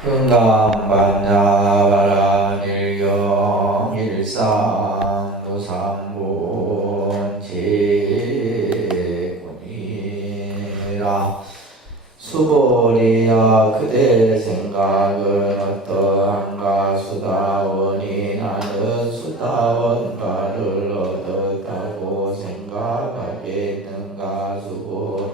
금강반야바라밀경 일상노삼본 제군이라 수보리야 그대 생각은 어떠한가 수다원이 나는 수다원가를 얻었다고 생각하겠는가 수보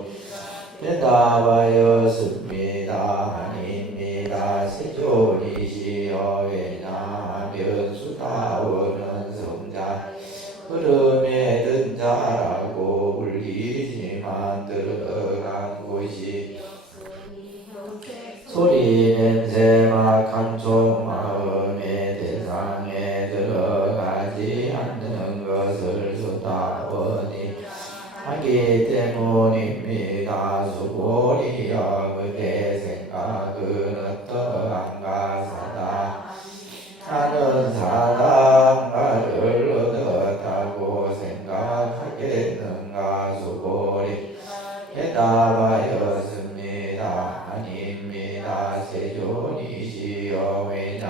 대답하였습니다. 아닙니다. 세존이시여 왜냐하면 수다원은 성자 흐름에 든 자라고 불리지만 들어간 곳이 소리 냄새 막한 쪽 마음의 대상에 들어가지 않는 것을 수다원이 하기 때문입니다. 수고리여 그대 생각은 어떠한가 사다 하는 사단가를 얻었다고 생각하겠는가 수고리 대답하였습니다. 아닙니다. 세존이시여 왜냐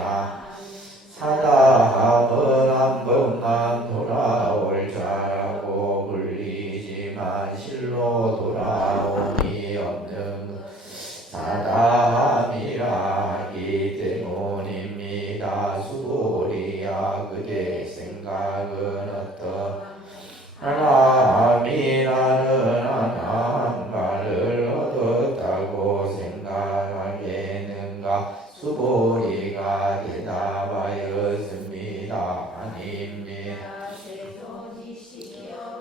사다함은 한 번만 돌아올 자라고 불리지만 실로 돌아옴이 없는 사다함이라 하기 때문입니다. 수고리야 그대 생각은 어떠하나미 나는 하나님을 얻었다고 생각하겠는가 수고리가 대답하였습니다. 아닙니다.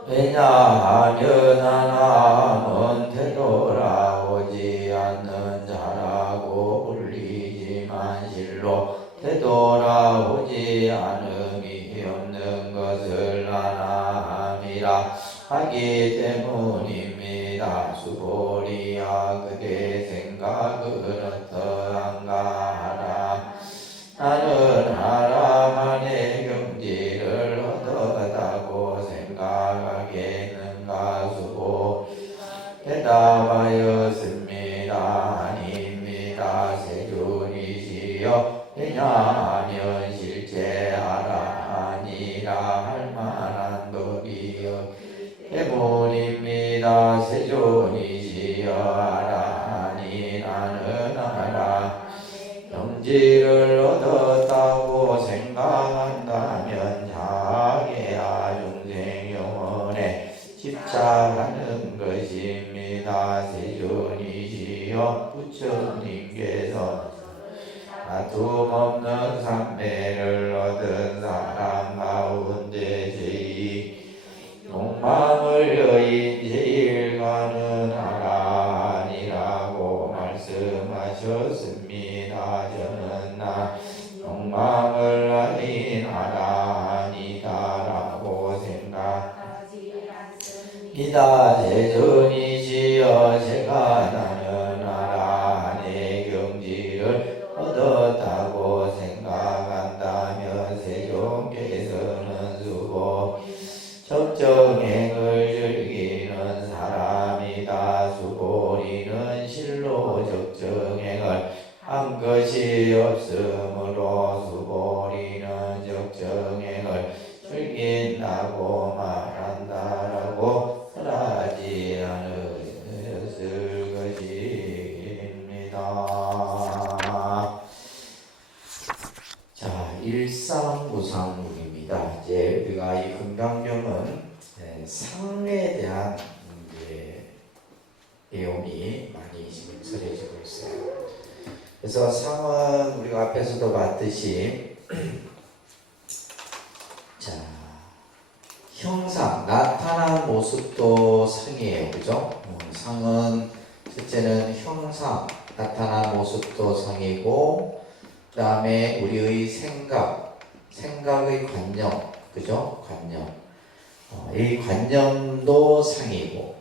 왜냐하면 하나님은 되돌아오지 않는 자라고 불리지만 실로 되돌아오지 않음이 없는 것을 하나함이라 하기 때문입니다. 수고리야 그대 생각은 어떠한가 하라 나는 하나만의 경지를 얻었다고 생각하겠는가 수고 대답하였습니다. 아닙니다. 세존이시여 왜냐하면 실제하라 아니라 할 만한 법이여 때문입니다. 세존이시여 하라 아니 나는 하라 경지를 얻었다고 생각한다면 자기야 중생 영혼에 집착하는 것입니다. 세존이시여 부처님께서 다툼없는 삼매를 얻은 사람 가운데 제일 욕망을 여인 제일 가능하라 아니라고 말씀하셨습니다. 저는 나 욕망을 아니하라 아니다라고 생각하지 않습니다. 세존이시여 제가 나는 하라 내 경지를 얻었다고 생각한다면 세존께서는 수고 적정행을 즐기는 사람이다. 수고리는 실로 적정행을 한 것이 없으므로 수고리는 적정행을 즐긴다고 말한다라고 말하지 않으셨을 것입니다. 자, 일상무상문입니다. 이제 우리가 이 금강경은 상에 대한 내용이 많이 지금 설해지고 있어요. 그래서 상은 우리가 앞에서도 봤듯이 자, 형상, 나타난 모습도 상이에요. 그죠? 상은 첫째는 형상, 나타난 모습도 상이고 그 다음에 우리의 생각의 관념, 그죠? 관념. 이 관념도 상이고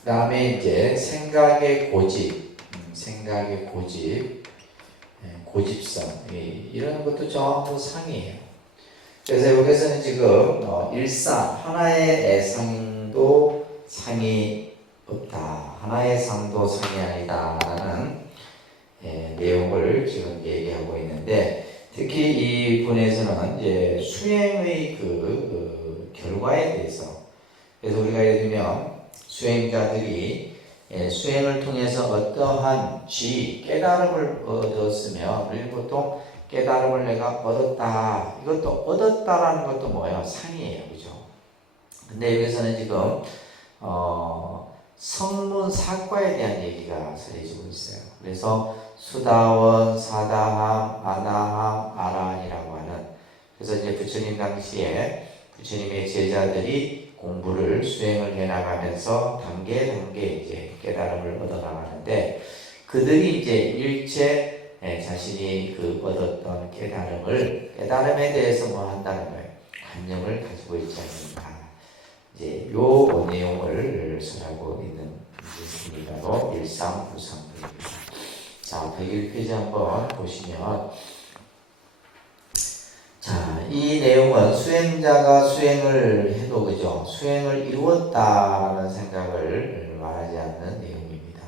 그 다음에 이제 생각의 고집, 고집성 이런 것도 전부 상이에요. 그래서 여기서는 지금 일상 하나의 애상도 상이 없다. 하나의 상도 상이 아니다라는 내용을 지금 얘기하고 있는데, 특히 이 분에서는 이제 수행의 그 결과에 대해서, 그래서 우리가 예를 들면 수행자들이 수행을 통해서 어떠한 깨달음을 얻었으면, 우리 보통 깨달음을 내가 얻었다, 이것도 얻었다라는 것도 뭐예요? 상이에요, 그죠? 근데 여기서는 지금 성문 사과에 대한 얘기가 설해지고 있어요. 그래서 수다원, 사다함, 아나함, 아라한이라고 하는, 그래서 이제 부처님 당시에 부처님의 제자들이 공부를 수행을 해나가면서 단계 이제 깨달음을 얻어나가는데, 그들이 이제 일체 자신이 그 얻었던 깨달음에 대해서 뭐 한다는 거예요. 관념을 가지고 있지 않는가. 이제 요 내용을 설하고 있는 것이 바로 1393페이지입니다. 자, 101페이지 한번 보시면, 자, 이 내용은 수행자가 수행을 해도, 그죠? 수행을 이루었다는 생각을 말하지 않는 내용입니다.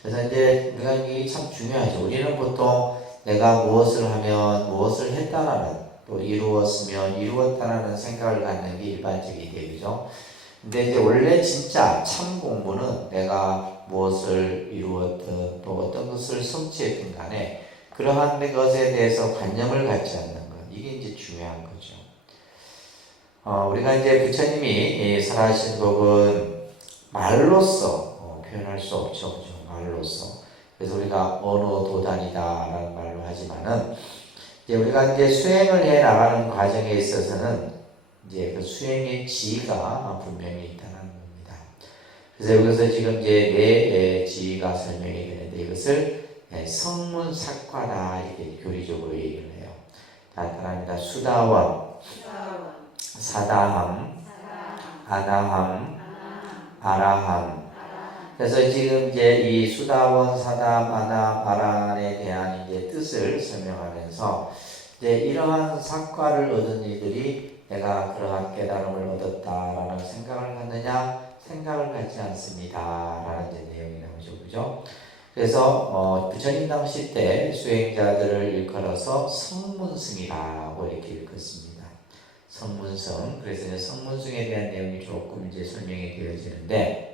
그래서 이제 우리가 이게 참 중요하죠. 우리는 보통 내가 무엇을 하면 무엇을 했다라는, 또 이루었으면 이루었다라는 생각을 갖는 게 일반적이게, 그죠? 근데 이제 원래 진짜 참 공부는 내가 무엇을 이루었든 또 어떤 것을 성취했든 간에 그러한 것에 대해서 관념을 갖지 않는 것, 이게 이제 중요한 거죠. 우리가 이제 부처님이 살아가신 법은 말로써 표현할 수 없죠, 그죠? 말로써. 그래서 우리가 언어도단이다라는 말로 하지만은, 이제 우리가 이제 수행을 해 나가는 과정에 있어서는 이제 그 수행의 지위가 분명히 있다는 겁니다. 그래서 여기서 지금 이제 네 지위가 설명이 되는데, 이것을 성문삭화다 이렇게 교리적으로 얘기를 해요. 나타납니다. 수다원, 사다함, 아나함, 아라함. 그래서 지금 이제 이 수다원, 사다함, 아나함, 아라함에 대한 이제 뜻을 설명하면서, 이제 이러한 사과를 얻은 이들이 내가 그러한 깨달음을 얻었다라는 생각을 갖느냐? 생각을 갖지 않습니다라는 이제 내용이 나오죠, 그죠? 그래서 부처님 당시 때 수행자들을 일컬어서 성문승이라고 이렇게 일컫습니다. 성문승. 그래서 이제 성문승에 대한 내용이 조금 이제 설명이 되어지는데,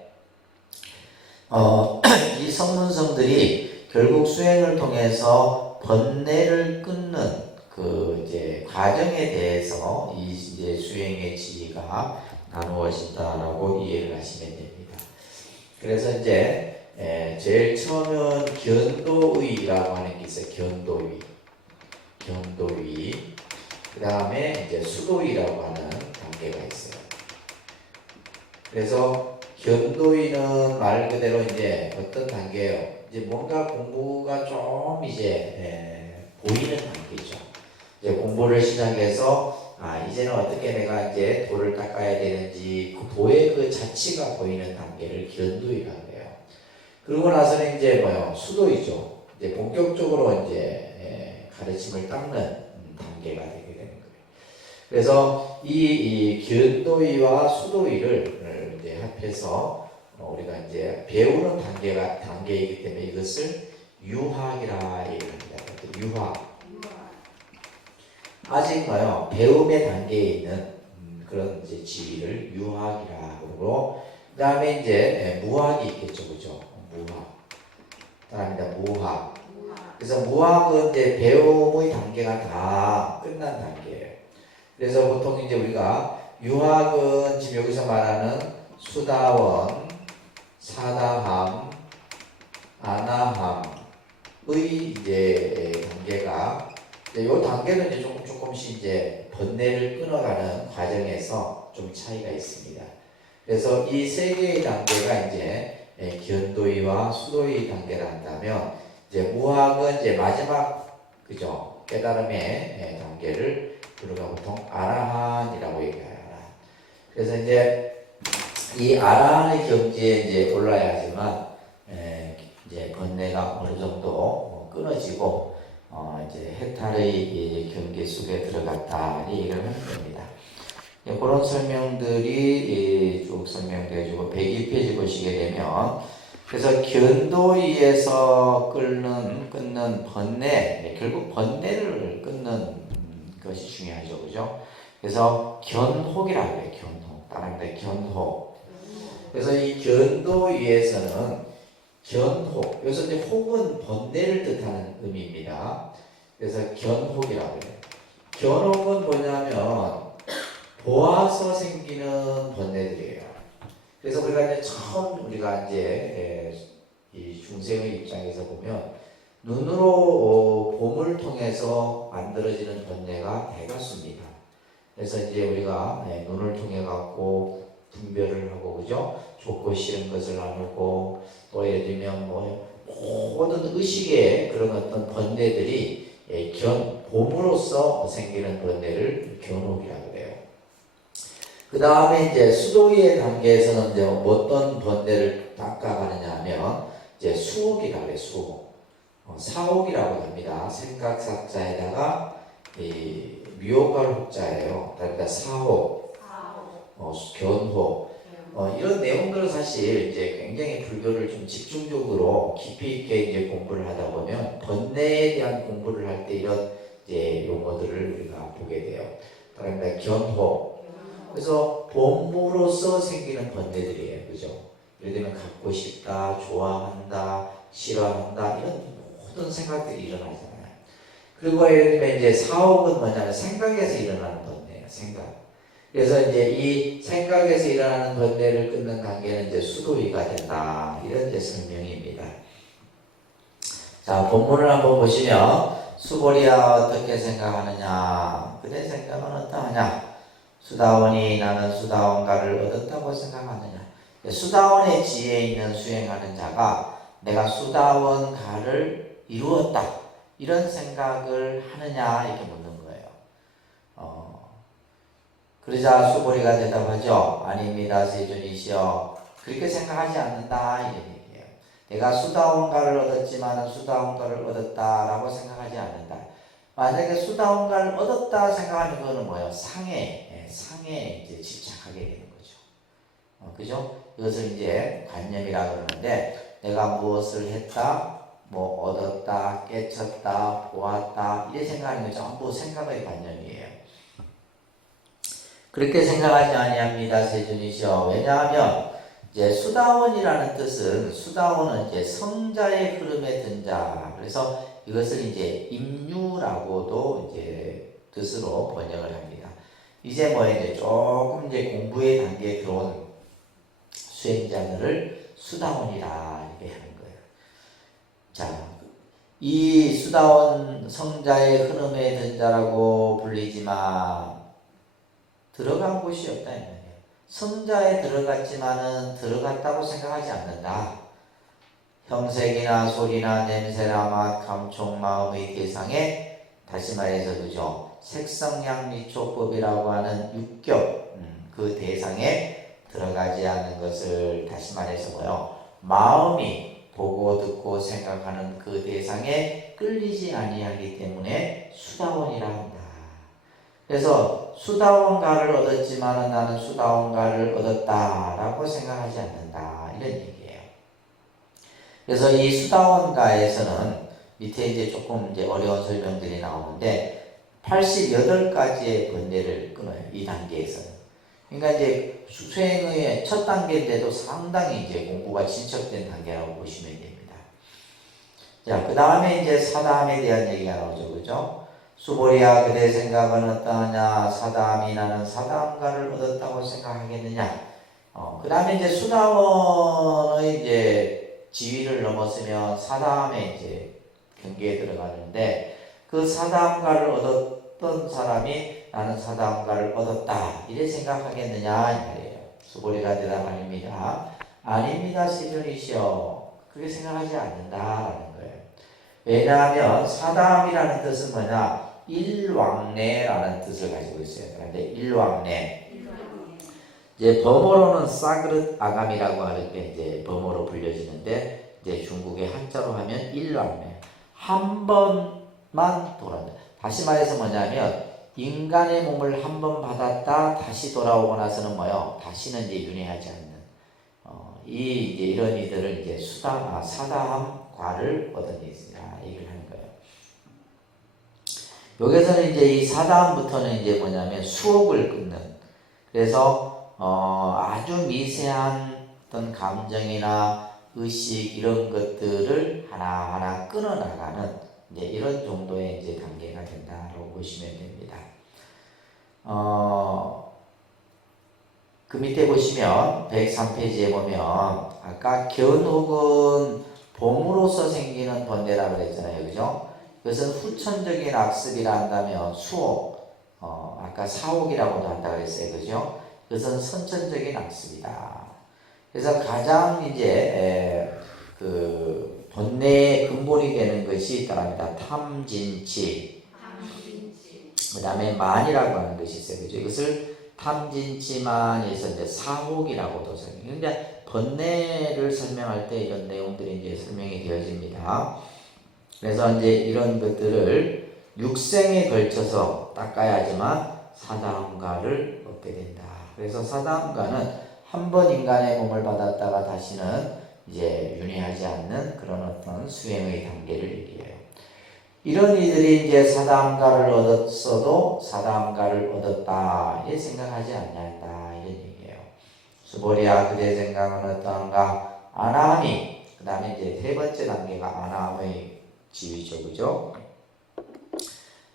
이 성문승들이 결국 수행을 통해서 번뇌를 끊는 그 이제 과정에 대해서 이 이제 수행의 지위가 나누어진다라고 이해를 하시면 됩니다. 그래서 이제 제일 처음은 견도의라고 하는 게 있어요. 견도의. 그 다음에 이제 수도의라고 하는 단계가 있어요. 그래서 견도의는 말 그대로 이제 어떤 단계예요? 이제 뭔가 공부가 좀 이제 보이는 단계죠. 이제 공부를 시작해서 이제는 어떻게 내가 이제 도를 닦아야 되는지 그 도의 그 자체가 보이는 단계를 견도의라고 해요. 그러고 나서는 이제 뭐요? 수도이죠. 이제 본격적으로 이제 가르침을 닦는 단계가 되게 되는 거예요. 그래서 이 견도의와 수도의를 이제 합해서 우리가 이제 배우는 단계이기 때문에 이것을 유학이라 얘기합니다. 유학. 아직 뭐요? 배움의 단계에 있는 그런 이제 지위를 유학이라고 그러고, 그 다음에 이제 무학이 있겠죠, 그죠? 무학. 그다음에 무학. 그래서 무학은 이제 배움의 단계가 다 끝난 단계예요. 그래서 보통 이제 우리가 유학은 지금 여기서 말하는 수다원, 사다함, 아나함의 이제 단계가, 이 단계는 이제 조금씩 이제 번뇌를 끊어가는 과정에서 좀 차이가 있습니다. 그래서 이 세 개의 단계가 이제 견도의와 수도의 단계를 한다면, 이제 무학은 이제 마지막, 그죠? 깨달음의 단계를 우리가 보통 아라한이라고 얘기해요. 그래서 이제 이 아라한의 경지에 이제 올라야 하지만, 이제 번뇌가 어느 정도 끊어지고, 이제 해탈의 경계 속에 들어갔다 이 얘기를 하는 겁니다. 그런 설명들이 쭉 설명되어지고 102페이지 보시게 되면, 그래서 견도위에서 끊는 번뇌, 결국 번뇌를 끊는 것이 중요하죠, 그죠? 그래서 견혹이라고 해요, 견혹. 따라합니다, 견혹. 그래서 이 견도위에서는 견혹, 여기서 이제 혹은 번뇌를 뜻하는 의미입니다. 그래서 견혹이라고 해요. 견혹은 뭐냐면 보아서 생기는 번뇌들이에요. 그래서 우리가 이제 처음 우리가 이제 이 중생의 입장에서 보면 눈으로 봄을 통해서 만들어지는 번뇌가 대다수입니다. 그래서 이제 우리가 눈을 통해 갖고 분별을 하고 그죠? 좋고 싫은 것을 나누고 또 예를 들면 뭐 모든 의식의 그런 어떤 번뇌들이 봄으로써 생기는 번뇌를 견혹이라고 해요. 그 다음에 이제 수도의 단계에서는 이제 어떤 번뇌를 닦아가느냐 하면 이제 수옥이라고 해요. 수옥. 사옥이라고 합니다. 생각사자에다가 이 미혹할 혹자예요. 그러니까 사옥, 견혹. 이런 내용들은 사실 이제 굉장히 불교를 좀 집중적으로 깊이 있게 이제 공부를 하다 보면 번뇌에 대한 공부를 할 때 이런 이제 용어들을 우리가 보게 돼요. 그러니까 견혹. 그래서 봄으로써 생기는 번뇌들이에요. 그죠? 예를 들면 갖고 싶다, 좋아한다, 싫어한다 이런 모든 생각들이 일어나잖아요. 그리고 예를 들면 이제 사옥은 뭐냐면 생각에서 일어나는 번뇌예요. 생각. 그래서 이제 이 생각에서 일어나는 번뇌를 끊는 단계는 이제 수도위가 된다. 이런 이제 설명입니다. 자, 본문을 한번 보시면 수보리야 어떻게 생각하느냐? 그대 생각은 어떠하냐? 수다원이 나는 수다원가를 얻었다고 생각하느냐? 수다원의 지혜에 있는 수행하는 자가 내가 수다원가를 이루었다. 이런 생각을 하느냐? 이렇게 묻는 거예요. 그러자 수보리가 대답하죠. 아닙니다. 세존이시여. 그렇게 생각하지 않는다. 이런 얘기예요. 내가 수다원가를 얻었지만 수다원가를 얻었다라고 생각하지 않는다. 만약에 수다원가를 얻었다 생각하는 거는 뭐예요? 상에 이제 집착하게 되는 거죠. 그죠? 이것을 이제 관념이라고 그러는데 내가 무엇을 했다, 뭐 얻었다, 깨쳤다, 보았다 이렇게 생각하는 건 전부 생각의 관념이에요. 그렇게 생각하지 아니합니다, 세존이시여. 왜냐하면 이제 수다원이라는 뜻은 수다원은 이제 성자의 흐름에 든 자. 그래서 이것을 이제 임유라고도 이제 뜻으로 번역을 합니다. 이제 이제 조금 이제 공부의 단계에 들어온 수행자들을 수다원이라 이렇게 하는 거예요. 자, 이 수다원 성자의 흐름에 든 자라고 불리지만 들어간 곳이 없다 이 말이에요. 성자에 들어갔지만은 들어갔다고 생각하지 않는다. 형색이나 소리나 냄새나 맛, 감촉, 마음의 대상에 다시 말해서 그죠? 색성향 미촉법이라고 하는 육격 그 대상에 들어가지 않는 것을 다시 말해서 뭐요? 마음이 보고 듣고 생각하는 그 대상에 끌리지 아니하기 때문에 수다원이라 한다. 그래서 수다원가를 얻었지만 나는 수다원가를 얻었다라고 생각하지 않는다. 이런 얘기예요. 그래서 이 수다원가에서는 밑에 이제 조금 이제 어려운 설명들이 나오는데 88가지의 번뇌를 끊어요. 이 단계에서는. 그러니까 이제 수행의 첫 단계인데도 상당히 이제 공부가 진척된 단계라고 보시면 됩니다. 자, 그 다음에 이제 사담에 대한 얘기가 나오죠. 그죠? 수보리야 그대 생각은 어떠하냐? 사담이 나는 사담가를 얻었다고 생각하겠느냐? 그 다음에 이제 수다원의 이제 지위를 넘었으면 사담에 이제 경계에 들어가는데 그 사담가를 얻었던 사람이 나는 사담가를 얻었다 이래 생각하겠느냐 이 말이에요. 수보리가 대답 아닙니다. 아닙니다. 세존이시여. 그렇게 생각하지 않는다라는 거예요. 왜냐하면 사담이라는 뜻은 뭐냐? 일왕래라는 뜻을 가지고 있어요. 그런데 일왕래. 이제 범어로는 싸그릇 아감이라고 할 때 이제 범어로 불려지는데 이제 중국의 한자로 하면 일왕래. 한 번만 돌아온다. 다시 말해서 뭐냐면 인간의 몸을 한 번 받았다 다시 돌아오고 나서는 뭐요? 다시는 이제 윤회하지 않는 이제 이런 이들을 이제 사다함과를 얻은 이들이라 얘기를 하는 거예요. 여기서는 이제 이 사다함부터는 이제 뭐냐면 수옥을 끊는, 그래서 아주 미세한 어떤 감정이나 의식 이런 것들을 하나하나 끊어나가는 이제 이런 정도의 이제 단계가 된다라고 보시면 됩니다. 그 밑에 보시면 103페이지에 보면 아까 견 혹은 봄으로서 생기는 번뇌라고 그랬잖아요. 그죠? 그것은 후천적인 악습이라 한다면 수옥, 아까 사옥이라고도 한다 그랬어요. 그죠? 그것은 선천적인 악습이다. 그래서 가장 이제 그 번뇌의 근본이 되는 것이 있답니다. 탐진치. 그 다음에 만이라고 하는 것이 있어요. 그죠? 이것을 탐진치만에서 이제 사옥이라고도 설명해요. 근데 번뇌를 설명할 때 이런 내용들이 이제 설명이 되어집니다. 그래서 이제 이런 것들을 육생에 걸쳐서 닦아야지만 사다함가를 얻게 된다. 그래서 사다함가는 한 번 인간의 몸을 받았다가 다시는 이제 윤회하지 않는 그런 어떤 수행의 단계를 얘기해요. 이런 이들이 이제 사다함가를 얻었어도 사다함가를 얻었다 이렇게 생각하지 않는다 이런 얘기예요. 수보리야 그대 생각은 어떠한가? 아나함이 그 다음에 이제 세 번째 단계가 아나함의 지위죠, 그죠?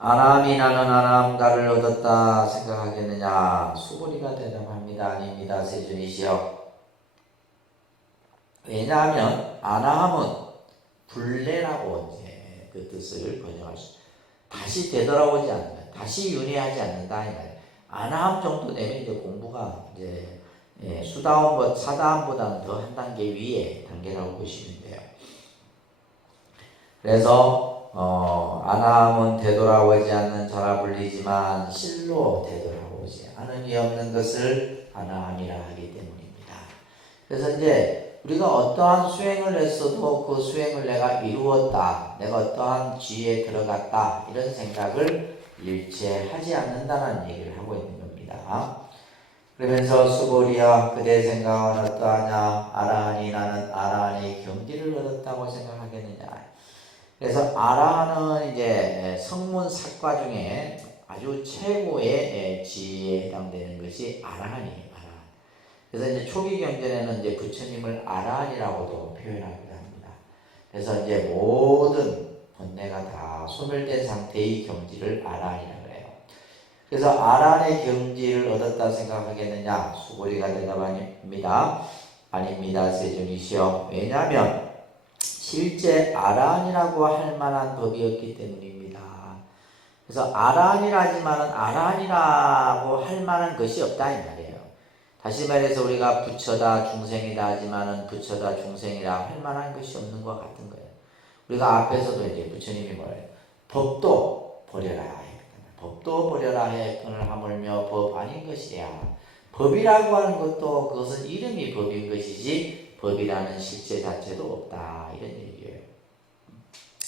아나함이 나는 아나함가를 얻었다 생각하겠느냐? 수보리가 대답합니다. 아닙니다. 세존이시여. 왜냐하면 아나함은 불례라고 이제 그 뜻을 번역할 수, 다시 되돌아오지 않는다, 다시 윤회하지 않는다. 아나함 정도 되면 이제 공부가 이제 수다함, 사다함보다는 더 한 단계 위에 단계라고 보시면 돼요. 그래서 아나함은 되돌아오지 않는 자라 불리지만 실로 되돌아오지 않음이 없는 것을 아나함이라 하기 때문입니다. 그래서 이제 우리가 어떠한 수행을 했어도 그 수행을 내가 이루었다, 내가 어떠한 지혜에 들어갔다 이런 생각을 일체 하지 않는다는 얘기를 하고 있는 겁니다. 그러면서 수보리야 그대 생각은 어떠하냐? 아라하니 나는 아라한의 경지를 얻었다고 생각하겠느냐? 그래서 아라한은 이제 성문 사과 중에 아주 최고의 지혜에 해당되는 것이 아라한이에요. 아라한. 그래서 이제 초기 경전에는 이제 부처님을 아라한이라고도 표현하기도 합니다. 그래서 이제 모든 번뇌가 다 소멸된 상태의 경지를 아라한이라고 해요. 그래서 아라한의 경지를 얻었다 생각하겠느냐? 수고리가 대답합니다. 아닙니다. 세존이시여. 왜냐하면 실제 아라한이라고 할 만한 법이 없기 때문입니다. 그래서 아라한이라지만은 아라한이라고 할 만한 것이 없다 이 말이에요. 다시 말해서 우리가 부처다 중생이다 하지만은 부처다 중생이라 할 만한 것이 없는 것 같은 거예요. 우리가 앞에서도 이제 부처님이 뭐래요? 법도 버려라 해. 법도 버려라 해. 그를 하물며 법 아닌 것이야. 법이라고 하는 것도 그것은 이름이 법인 것이지 법이라는 실제 자체도 없다 이런 얘기예요.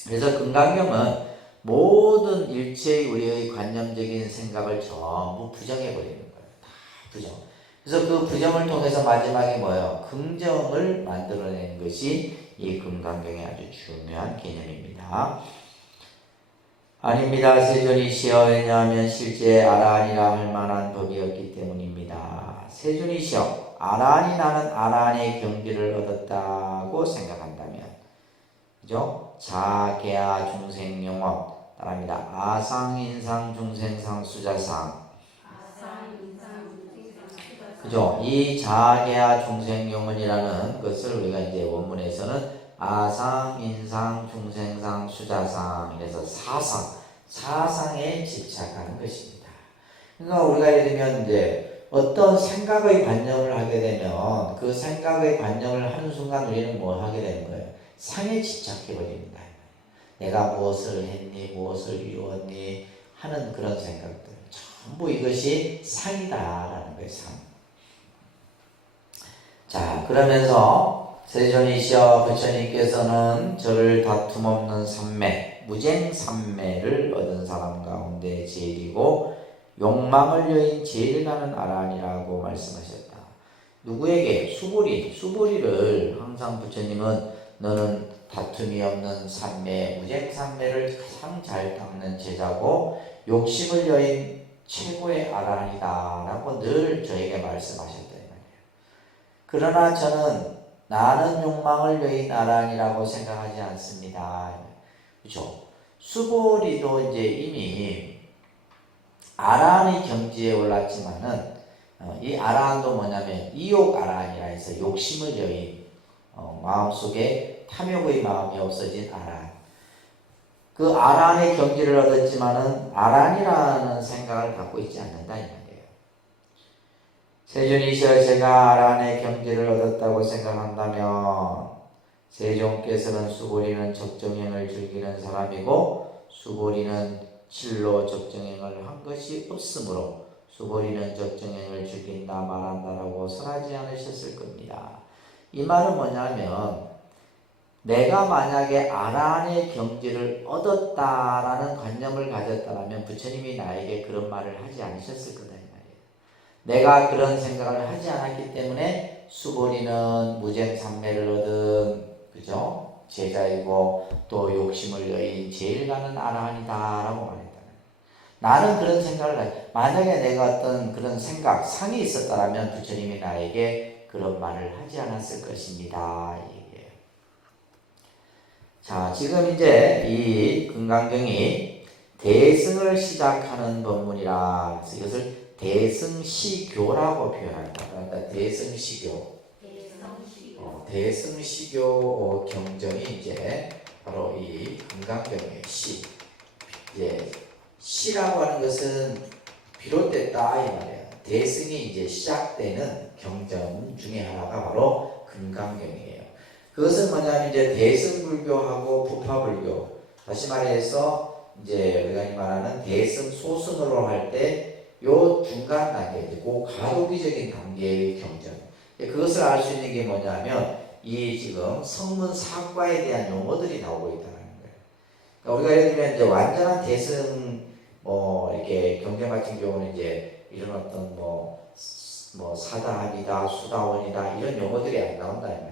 그래서 금강경은 모든 일체의 우리의 관념적인 생각을 전부 부정해버리는 거예요. 다 부정. 그래서 그 부정을 통해서 마지막에 뭐예요? 긍정을 만들어내는 것이 이 금강경의 아주 중요한 개념입니다. 아닙니다. 세존이시여. 왜냐하면 실제 아라한이라 할 만한 법이 없기 때문입니다. 세존이시여. 아라한이 나는 아라한의 경지를 얻었다고 생각한다면, 그죠? 자계야 중생용업 따라합니다. 아상인상 중생상 수자상. 그죠? 이 자계야 중생용원이라는 것을 우리가 이제 원문에서는 아상, 인상, 중생상, 수자상 이래서 사상에 집착하는 것입니다. 그러니까 우리가 예를 들면 이제 어떤 생각의 관념을 하게 되면 그 생각의 관념을 하는 순간 우리는 뭐 하게 되는 거예요? 상에 집착해 버립니다. 내가 무엇을 했니, 무엇을 이루었니 하는 그런 생각들 전부 이것이 상이다라는 거예요. 상. 자, 그러면서 세존이시여 부처님께서는 저를 다툼 없는 삼매, 무쟁 삼매를 얻은 사람 가운데 제일이고 욕망을 여인 제일 가는 아라한이라고 말씀하셨다. 누구에게? 수보리를 항상 부처님은 너는 다툼이 없는 삼매, 무쟁삼매를 가장 잘 닦는 제자고 욕심을 여인 최고의 아라한이다 라고 늘 저에게 말씀하셨다 이 말이에요. 그러나 저는 나는 욕망을 여인 아라한이라고 생각하지 않습니다. 그렇죠? 수보리도 이제 이미 아라한의 경지에 올랐지만은 이 아라한도 뭐냐면 이욕 아라한이라 해서 욕심을 여인 마음속에 탐욕의 마음이 없어진 아라한. 그 아라한의 경지를 얻었지만은 아라한이라는 생각을 갖고 있지 않는다 이 말이에요. 세존이시여 제가 아라한의 경지를 얻었다고 생각한다면 세존께서는 수보리는 적정행을 즐기는 사람이고 수보리는 실로 적정행을 한 것이 없으므로 수보리는 적정행을 즐긴다 말한다라고 설하지 않으셨을 겁니다. 이 말은 뭐냐면 내가 만약에 아라한의 경지를 얻었다라는 관념을 가졌다면 부처님이 나에게 그런 말을 하지 않으셨을 거다 이 말이에요. 내가 그런 생각을 하지 않았기 때문에 수보리는 무쟁삼매를 얻은 그죠? 제자이고 또 욕심을 여인 제일 가는 아라한이다라고 말했다. 나는 그런 생각을 만약에 내가 어떤 그런 생각 상이 있었다면 부처님이 나에게 그런 말을 하지 않았을 것입니다. 이게. 자, 지금 이제 이 금강경이 대승을 시작하는 법문이라 그래서 이것을 대승시교라고 표현한다. 그러니까 대승시교. 대승시교 경전이 이제 바로 이 금강경의 시. 이제 시라고 하는 것은 비롯됐다 이 말이에요. 대승이 이제 시작되는 경전 중에 하나가 바로 금강경이에요. 그것은 뭐냐면 이제 대승불교하고 부파불교, 다시 말해서 이제 우리가 말하는 대승 소승으로 할 때 요 중간 단계, 그 가도기적인 단계의 경전. 그것을 알 수 있는 게 뭐냐면 이 지금 성문 사과에 대한 용어들이 나오고 있다는 거예요. 그러니까 우리가 예를 들면 이제 완전한 대승 이렇게 경전 같은 경우는 이제 이런 어떤 사다합이다, 수다원이다 이런 용어들이 안 나온다 이 말이에요.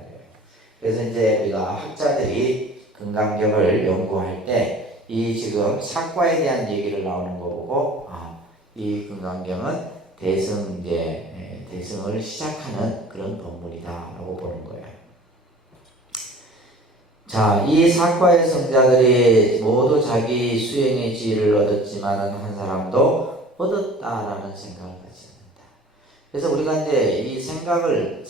그래서 이제 우리가 학자들이 금강경을 연구할 때 이 지금 사과에 대한 얘기를 나오는 거 보고 이 금강경은 대승을 시작하는 그런 법문이다라고 보는 거예요. 자, 이 사과의 성자들이 모두 자기 수행의 지혜를 얻었지만은 한 사람도 얻었다라는 생각을 가지 않는다. 그래서 우리가 이제 이 생각을,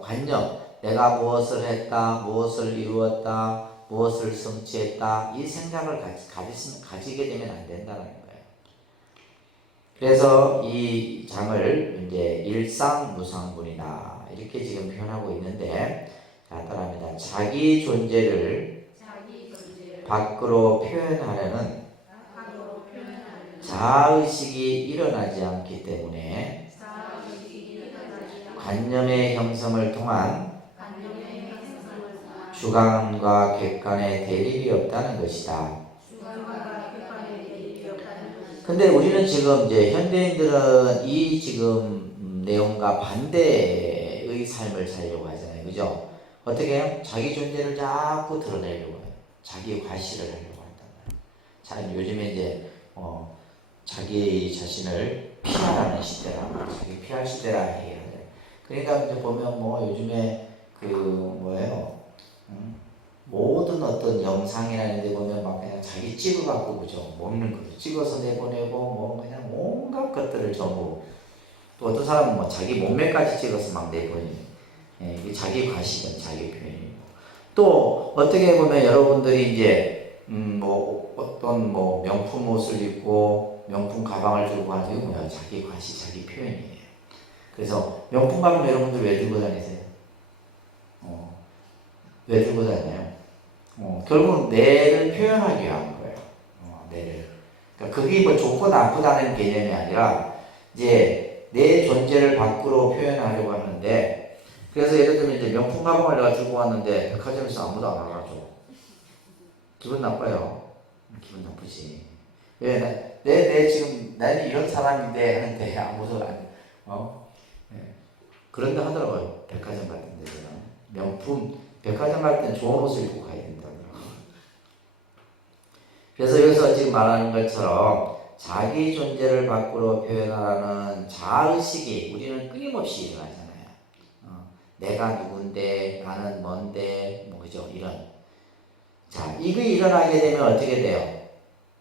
관념, 내가 무엇을 했다, 무엇을 이루었다, 무엇을 성취했다, 이 생각을 가지게 되면 안 된다는 거예요. 그래서 이 장을 이제 일상무상분이다 이렇게 지금 표현하고 있는데, 자, 따라합니다. 자기 존재를 밖으로 표현하려는 자아의식이 일어나지 않기 때문에 관념의 형성을 통한 주관과 객관의 대립이 없다는 것이다. 근데 우리는 지금 이제 현대인들은 이 지금 내용과 반대의 삶을 살려고 하잖아요. 그죠? 어떻게 해요? 자기 존재를 자꾸 드러내려고 해요. 자기 과시를 하려고 한단 말이에요. 자, 요즘에 이제 자기 자신을 피하라는 시대라, 자기 피할 시대라 해요. 그러니까 이제 보면 요즘에 모든 어떤 영상이나 이런 데 보면 막 그냥 자기 찍어갖고 그죠? 먹는 거죠. 찍어서 내보내고 그냥 온갖 것들을 전부, 또 어떤 사람은 자기 몸매까지 찍어서 막 내보내요. 이게 자기 과시건 자기 표현이고. 또 어떻게 보면 여러분들이 이제 어떤 명품 옷을 입고 명품 가방을 들고 하는 게 뭐야? 자기 과시, 자기 표현이에요. 그래서 명품 가방 여러분들 왜 들고 다니세요? 왜 들고 다녀요? 결국은 내를 표현하기 위한 거예요. 내를. 그러니까 그게 좋고 나쁘다는 개념이 아니라 이제 내 존재를 밖으로 표현하려고 하는데, 그래서 예를 들면 이제 명품 가방을 내가 들고 왔는데 백화점에서 아무도 안 알아줘. 기분 나빠요. 기분 나쁘지. 왜? 내 지금 나는 이런 사람인데 하는데 아무도 안. 그런데 하더라고요. 백화점 같은 데서는 명품 백화점 갈 때는 좋은 옷을 입고 가야 된다고. 그래서 여기서 지금 말하는 것처럼 자기 존재를 밖으로 표현하라는 자아의식이 우리는 끊임없이 일어나잖아요. 내가 누군데, 나는 뭔데, 뭐 그죠? 이런. 자, 이게 일어나게 되면 어떻게 돼요?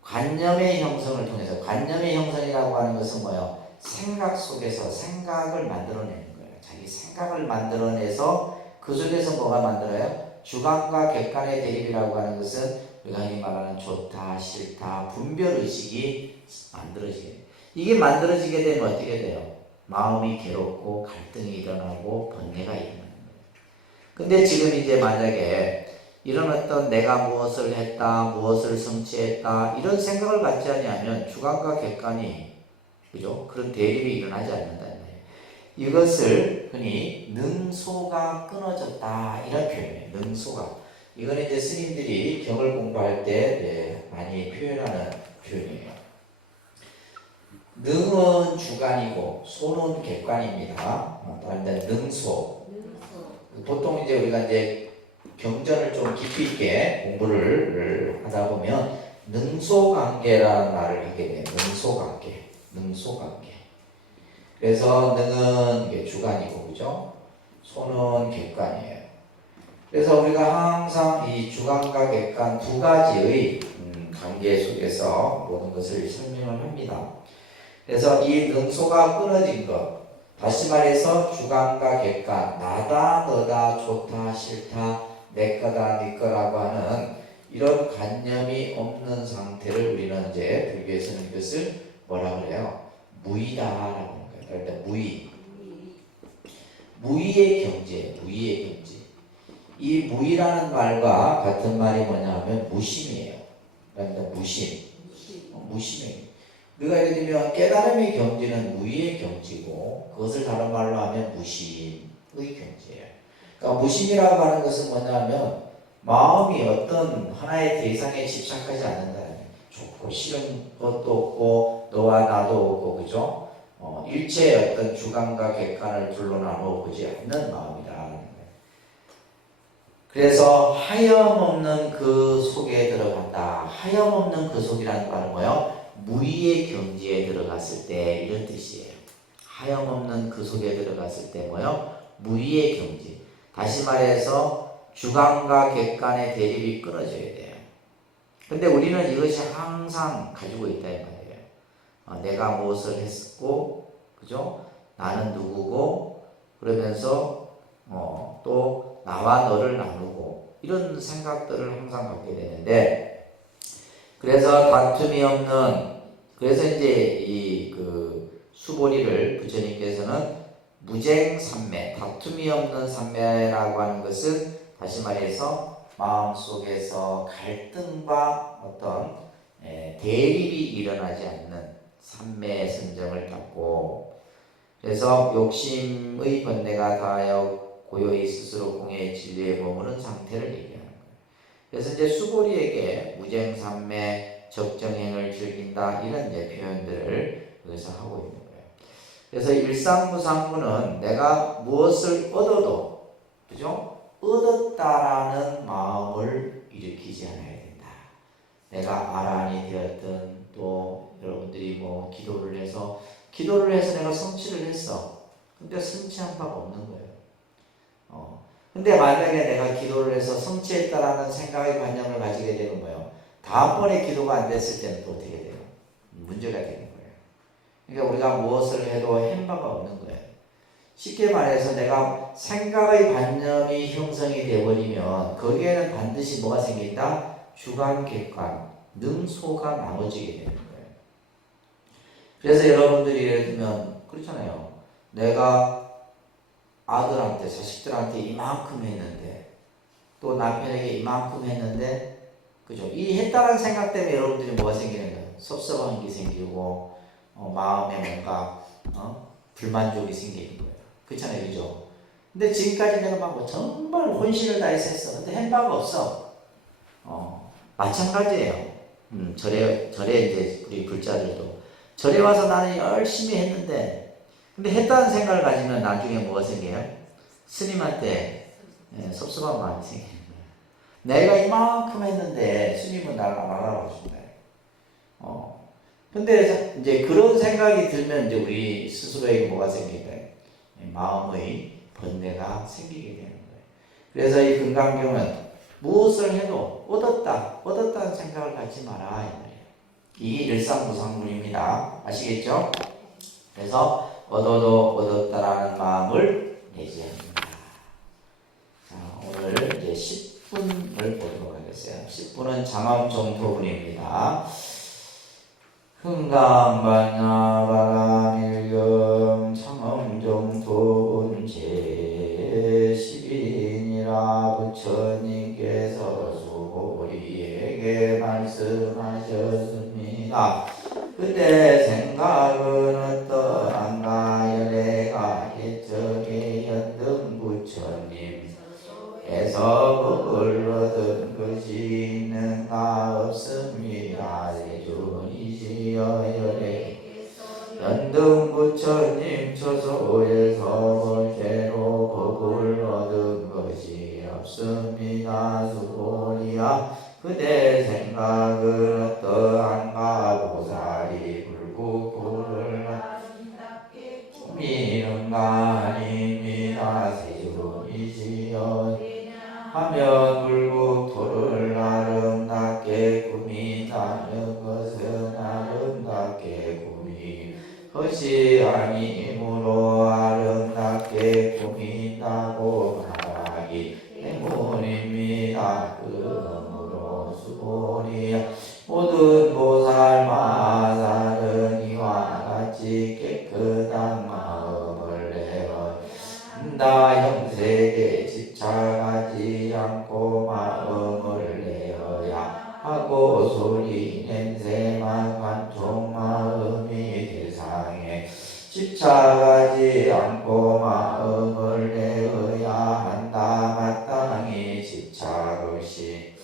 관념의 형성을 통해서, 관념의 형성이라고 하는 것은 뭐예요? 생각 속에서 생각을 만들어내는 거예요. 자기 생각을 만들어내서 그 속에서 뭐가 만들어요? 주관과 객관의 대립이라고 하는 것은 우리가 흔히 말하는 좋다, 싫다, 분별의식이 만들어지게 돼요. 이게 만들어지게 되면 어떻게 돼요? 마음이 괴롭고 갈등이 일어나고 번뇌가 일어나는 거예요. 근데 지금 이제 만약에 이런 어떤 내가 무엇을 했다, 무엇을 성취했다 이런 생각을 갖지 않으면 주관과 객관이 그죠? 그런 대립이 일어나지 않는다는 거예요. 이것을 흔히 능소가 끊어졌다 이런 표현이에요. 능소가. 이건 이제 스님들이 경을 공부할 때 많이 표현하는 표현이에요. 능은 주관이고 소는 객관입니다. 그런데 능소. 보통 이제 우리가 이제 경전을 좀 깊이 있게 공부를 하다 보면 능소관계라는 말을 하게 돼요. 능소관계, 능소관계. 그래서 능은 이게 주관이고, 그죠? 소는 객관이에요. 그래서 우리가 항상 이 주관과 객관 두 가지의 관계 속에서 모든 것을 설명을 합니다. 그래서 이 능소가 끊어진 것, 다시 말해서 주관과 객관, 나다, 너다, 좋다, 싫다, 내 거다, 네 거라고 하는 이런 관념이 없는 상태를 우리는 이제 불교에서는 이것을 뭐라 그래요? 무의다라고 하는 거예요. 그러니까 무의. 무의의 경제, 무의의 경제. 이 무의라는 말과 같은 말이 뭐냐 하면 무심이에요. 그러니까 무심. 무심이에요. 우리가 예를 들면 깨달음의 경지는 무의의 경지고 그것을 다른 말로 하면 무심의 경지예요. 그러니까 무심이라고 하는 것은 뭐냐면 마음이 어떤 하나의 대상에 집착하지 않는다. 좋고 싫은 것도 없고 너와 나도 없고 그죠? 일체의 어떤 주관과 객관을 둘로 나누어 보지 않는 마음이다. 그래서 하염없는 그 속에 들어간다. 하염없는 그 속이라는 말은 뭐예요? 무의의 경지에 들어갔을 때 이런 뜻이에요. 하염없는 그 속에 들어갔을 때 뭐요? 무의의 경지. 다시 말해서 주관과 객관의 대립이 끊어져야 돼요. 근데 우리는 이것이 항상 가지고 있다 이 말이에요. 내가 무엇을 했고, 그죠? 나는 누구고, 그러면서 또 나와 너를 나누고 이런 생각들을 항상 갖게 되는데, 그래서 다툼이 없는, 그래서 이제 이 그 수보리를 부처님께서는 무쟁삼매, 다툼이 없는 삼매라고 하는 것은 다시 말해서 마음속에서 갈등과 어떤 대립이 일어나지 않는 삼매의 선정을 갖고, 그래서 욕심의 번뇌가 다하여 고요히 스스로 공의 진리에 머무는 상태를 얘기하는 거예요. 그래서 이제 수고리에게 무쟁삼매, 적정행을 즐긴다 이런 이제 표현들을 여기서 하고 있는 거예요. 그래서 일상무상무는 내가 무엇을 얻어도, 그죠? 얻었다라는 마음을 일으키지 않아야 된다. 내가 아란이 되었든 또 여러분들이 뭐 기도를 해서 내가 성취를 했어. 근데 성취한 바가 없는 거예요. 근데 만약에 내가 기도를 해서 성취했다라는 생각의 관념을 가지게 되는 거예요. 다음번에 기도가 안 됐을 때는 또 어떻게 돼요? 문제가 되는 거예요. 그러니까 우리가 무엇을 해도 한 바가 없는 거예요. 쉽게 말해서 내가 생각의 관념이 형성이 되어버리면 거기에는 반드시 뭐가 생긴다? 주관, 객관, 능소가 나눠지게 되는 거예요. 그래서 여러분들이 예를 들면 그렇잖아요. 내가 아들한테, 자식들한테 이만큼 했는데 또 남편에게 이만큼 했는데, 그죠? 이 했다는 생각 때문에 여러분들이 뭐가 생기는 거예요? 섭섭한 게 생기고 마음에 뭔가 불만족이 생기는 거예요. 그렇잖아요, 그죠? 근데 지금까지 내가 막 정말 혼신을 다해서 했어. 근데 한 바가 없어. 마찬가지예요. 절에 이제 우리 불자들도 절에 와서 나는 열심히 했는데, 근데 했다는 생각을 가지면 나중에 뭐가 생겨요? 스님한테 섭섭한 마음이 생겨요. 내가 이만큼 했는데 스님은 나를 안 알아봐준다. 근데 이제 그런 생각이 들면 이제 우리 스스로에게 뭐가 생길까요? 마음의 번뇌가 생기게 되는 거예요. 그래서 이 금강경은 무엇을 해도 얻었다는 생각을 갖지 마라 이 말이에요. 이게 일상무상문입니다. 아시겠죠? 그래서 얻어도 얻었다라는 마음을 내지 합니다. 자, 오늘 이제 10분을 보도록 하겠어요. 10분은 장엄정토분입니다. 흥강반야바라밀경 창엄정토분 제10인이라 부처님께서 수고리에게 말씀하셨습니다. 그때 생각은 어떠한가 열애가 예정의 연등 부처님에서 법을 얻은 것이 있는가 없습니다. 세존이시여 열애 연등 부처님 처소에서 번째로 법을 얻은 것이 없습니다. 수고리야 그대 생각은 어떠한가 보살이 불국불을 꾸미는가 아닙니다. 세존이시여 하면 불국토를 아름답게 꾸민다는 것은 아름답게 꾸민 것이 아니므로 아름답게 꾸민다고 말하기 때문입니다. 그러므로 수고리야 모든 보살 마살은 이와 같이 깨끗한 마음을 내어 한다. 형세에 집착하지 않고 마음을 내어야 하고 소리 냄새만 관통 마음이 대상에 집착하지 않고 마음을 내어야 한다. 마땅히 집착 없이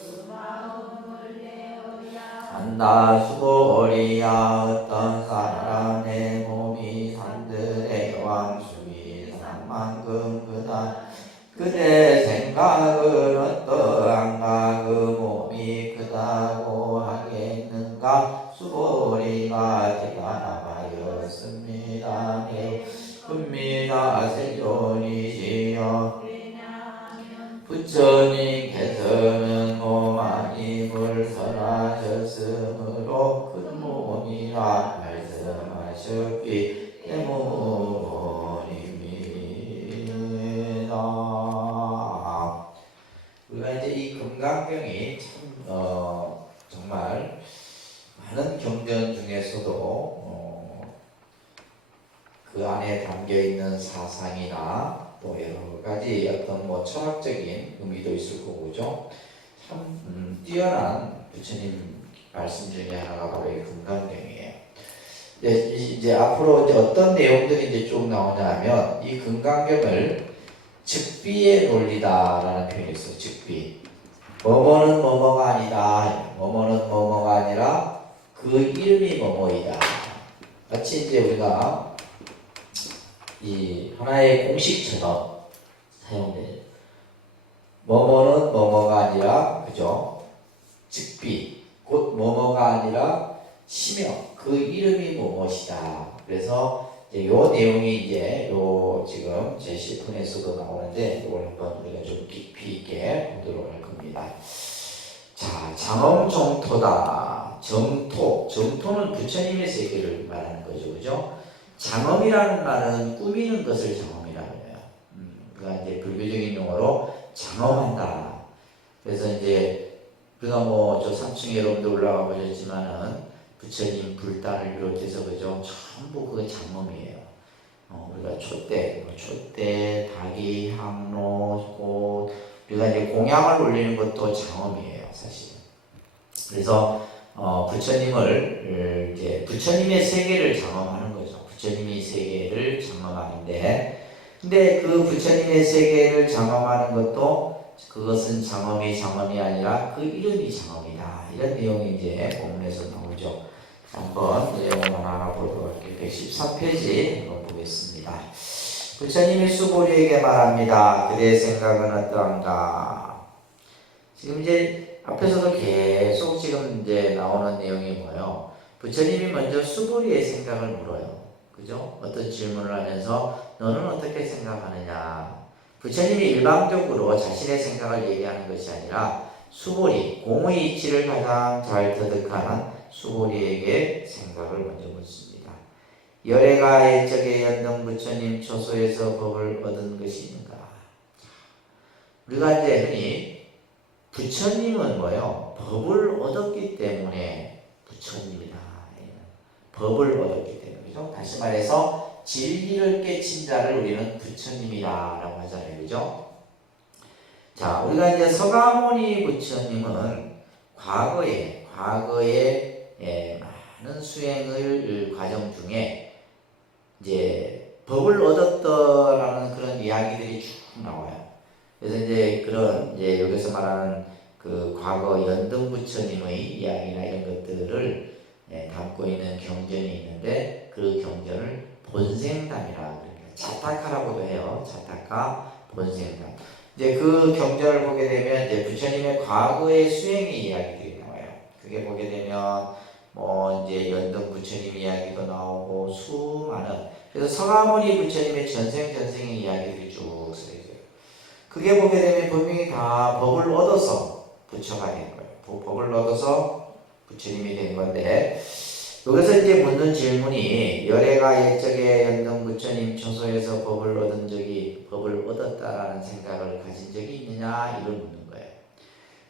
한다. 수고리야 어떤 사람의 몸이 산들의 왕숭이 산만큼 크다. 그대 생각은 어떠한가 그 몸이 크다고 하겠는가. 수고리가 대단하였습니다. 큽니다. 세존이시여 부처님께서는 몸 아님을 설하셨으므로 큰 몸이라 말씀하셨기 때문입니다. 우리가 이제 이 금강경이 참 정말 많은 경전 중에서도 그 안에 담겨 있는 사상이나 또 여러 가지 어떤 뭐 철학적인 의미도 있을 거고죠. 참 뛰어난 부처님 말씀 중에 하나가 바로 이 금강경이에요. 이제 앞으로 이제 어떤 내용들이 이제 쭉 나오냐면 이 금강경을 즉비의 논리다라는 표현이 있어요. 즉비. 뭐뭐는 뭐뭐가 아니다. 뭐뭐는 뭐뭐가 아니라 그 이름이 뭐뭐이다. 마치 이제 우리가 이 하나의 공식처럼 사용돼요. 뭐뭐는 뭐뭐가 아니라 그죠? 즉비 곧 뭐뭐가 아니라 시명 그 이름이 뭐뭐시다. 그래서 이제 요 내용이 이제 요 지금 제 10분에서도 나오는데 이걸 한번 우리가 좀 깊이 있게 보도록 할 겁니다. 자, 장엄정토다. 정토는 부처님의 세계를 말하는 거죠, 그죠? 장엄이라는 말은 꾸미는 것을 장엄이라고 해요. 그러니까 이제 불교적인 용어로 장엄한다. 그래서 이제 우리가 뭐 저 3층에 여러분들 올라가 보셨지만은 부처님 불단을 비롯해서 그죠? 전부 그게 장엄이에요. 우리가 촛대, 닭이, 항로, 꽃, 우리가 이제 공양을 올리는 것도 장엄이에요, 사실. 그래서 부처님을 이제 부처님의 세계를 장엄하는 거죠. 부처님의 세계를 장엄하는데, 근데 그 부처님의 세계를 장엄하는 것도 그것은 장엄이 아니라 그 이름이 장엄이다. 이런 내용이 이제 본문에서 나오죠. 한번 내용을 하나 보도록 할게요. 114페이지 한번 보겠습니다. 부처님이 수보리에게 말합니다. 그대의 생각은 어떠한가? 지금 이제 앞에서도 계속 지금 이제 나오는 내용이 뭐예요? 부처님이 먼저 수보리의 생각을 물어요. 그죠? 어떤 질문을 하면서 너는 어떻게 생각하느냐? 부처님이 일방적으로 자신의 생각을 얘기하는 것이 아니라 수보리, 공의 이치를 가장 잘 터득하는 수보리에게 생각을 먼저 묻습니다. 열애가 옛적에 연등 부처님 초소에서 법을 얻은 것이 있는가? 우리가 이제 흔히 부처님은 뭐예요? 법을 얻었기 때문에 부처님이다. 법을 얻었기 때문에. 그죠? 다시 말해서 진리를 깨친 자를 우리는 부처님이라고 하잖아요. 그죠? 자, 우리가 이제 서가모니 부처님은 과거에 많은 수행을 과정 중에 이제 법을 얻었다라는 그런 이야기들이 쭉 나와요. 그래서 이제 그런 이제 여기서 말하는 그 과거 연등 부처님의 이야기나 이런 것들을 담고 있는 경전이 있는데 그 경전을 본생담이라 그럽니다. 자타카라고도 해요. 자타카 본생담. 이제 그 경전을 보게 되면 이제 부처님의 과거의 수행의 이야기들이 나와요. 그게 보게 되면 뭐 이제 연등 부처님 이야기도 나오고 수많은 그래서 서가모니 부처님의 전생의 이야기들이 쭉 쓰여져요. 그게 보게 되면 분명히 다 법을 얻어서 부처가 된 거예요. 법을 얻어서 부처님이 된 건데 여기서 이제 묻는 질문이 열애가 옛적에 연등 부처님 초소에서 법을 얻었다라는 생각을 가진 적이 있느냐 이걸 묻는 거예요.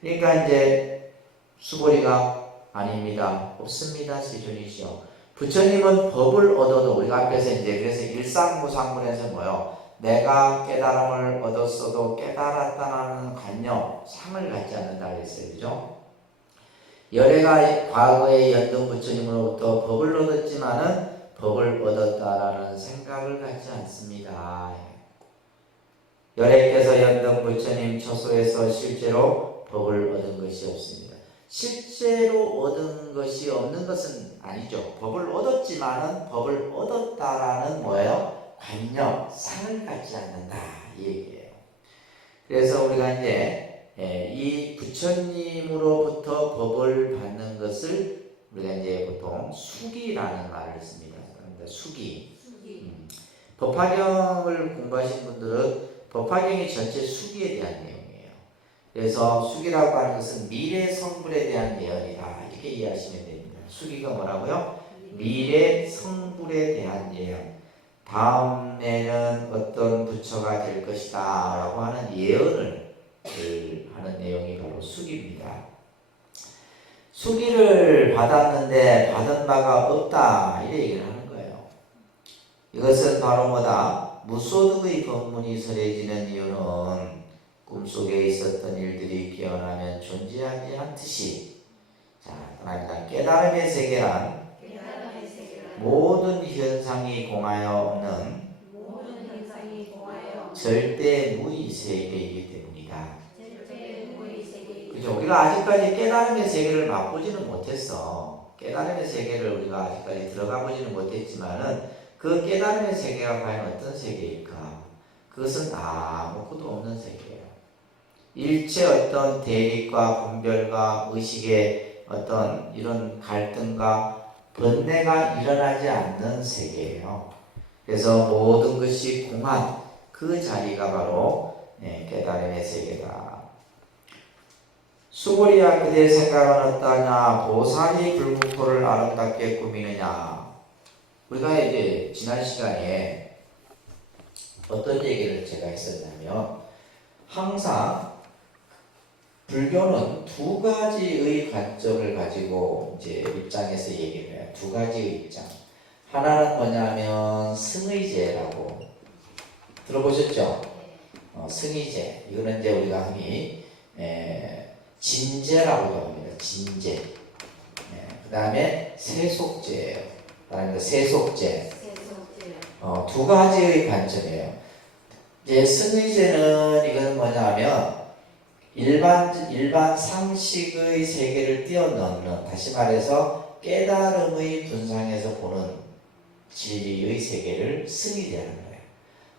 그러니까 이제 수보리가 아닙니다. 없습니다. 세존이시여. 부처님은 법을 얻어도 우리가 앞에서 이제 그래서 일상무상문에서 뭐요? 내가 깨달음을 얻었어도 깨달았다는 관념, 상을 갖지 않는다 그랬어요. 그죠? 열애가 과거의 연등 부처님으로부터 법을 얻었지만은 법을 얻었다라는 생각을 갖지 않습니다. 열애께서 연등 부처님 초소에서 실제로 법을 얻은 것이 없습니다. 실제로 얻은 것이 없는 것은 아니죠. 법을 얻었지만은 법을 얻었다라는 뭐예요? 관념, 상을 갖지 않는다 이 얘기예요. 그래서 우리가 이제 이 부처님으로부터 법을 받는 것을 우리가 이제 보통 수기라는 말을 씁니다. 수기. 법화경을 공부하신 분들은 법화경이 전체 수기에 대한 내용이에요. 그래서 수기라고 하는 것은 미래 성불에 대한 예언이다 이렇게 이해하시면 됩니다. 수기가 뭐라고요? 미래 성불에 대한 예언. 다음에는 어떤 부처가 될 것이다 라고 하는 예언을 하는 내용이 바로 수기입니다. 수기를 받았는데 받은 바가 없다 이렇게 얘기를 하는 거예요. 이것은 바로 뭐다? 무소득의 법문이 설해지는 이유는 꿈속에 있었던 일들이 깨어나면 존재하지 않듯이 깨달음의 세계란 모든 현상이 공하여 없는 절대 무의 세계이기 때문이다. 그죠? 우리가 아직까지 깨달음의 세계를 맛보지는 못했어. 깨달음의 세계를 우리가 아직까지 들어가 보지는 못했지만은 그 깨달음의 세계가 과연 어떤 세계일까? 그것은 아무것도 없는 세계예요. 일체 어떤 대립과 분별과 의식의 어떤 이런 갈등과 번뇌가 일어나지 않는 세계예요. 그래서 모든 것이 공한 그 자리가 바로 깨달음의 세계다. 수보리야 그대의 생각은 어떠하냐? 보살이 불국토를 아름답게 꾸미느냐? 우리가 이제 지난 시간에 어떤 얘기를 제가 했었냐면 항상 불교는 두 가지의 관점을 가지고 이제 입장에서 얘기를 해요. 두 가지의 입장. 하나는 뭐냐면 승의제라고 들어보셨죠? 승의제. 이거는 이제 우리가 흔히 진제라고도 합니다. 진제. 그 다음에 세속제예요. 그다음에 세속제. 두 가지의 관점이에요. 이제 승의제는 이거는 뭐냐면 일반 상식의 세계를 뛰어넘는, 다시 말해서 깨달음의 분상에서 보는 진리의 세계를 승의제라는 거예요.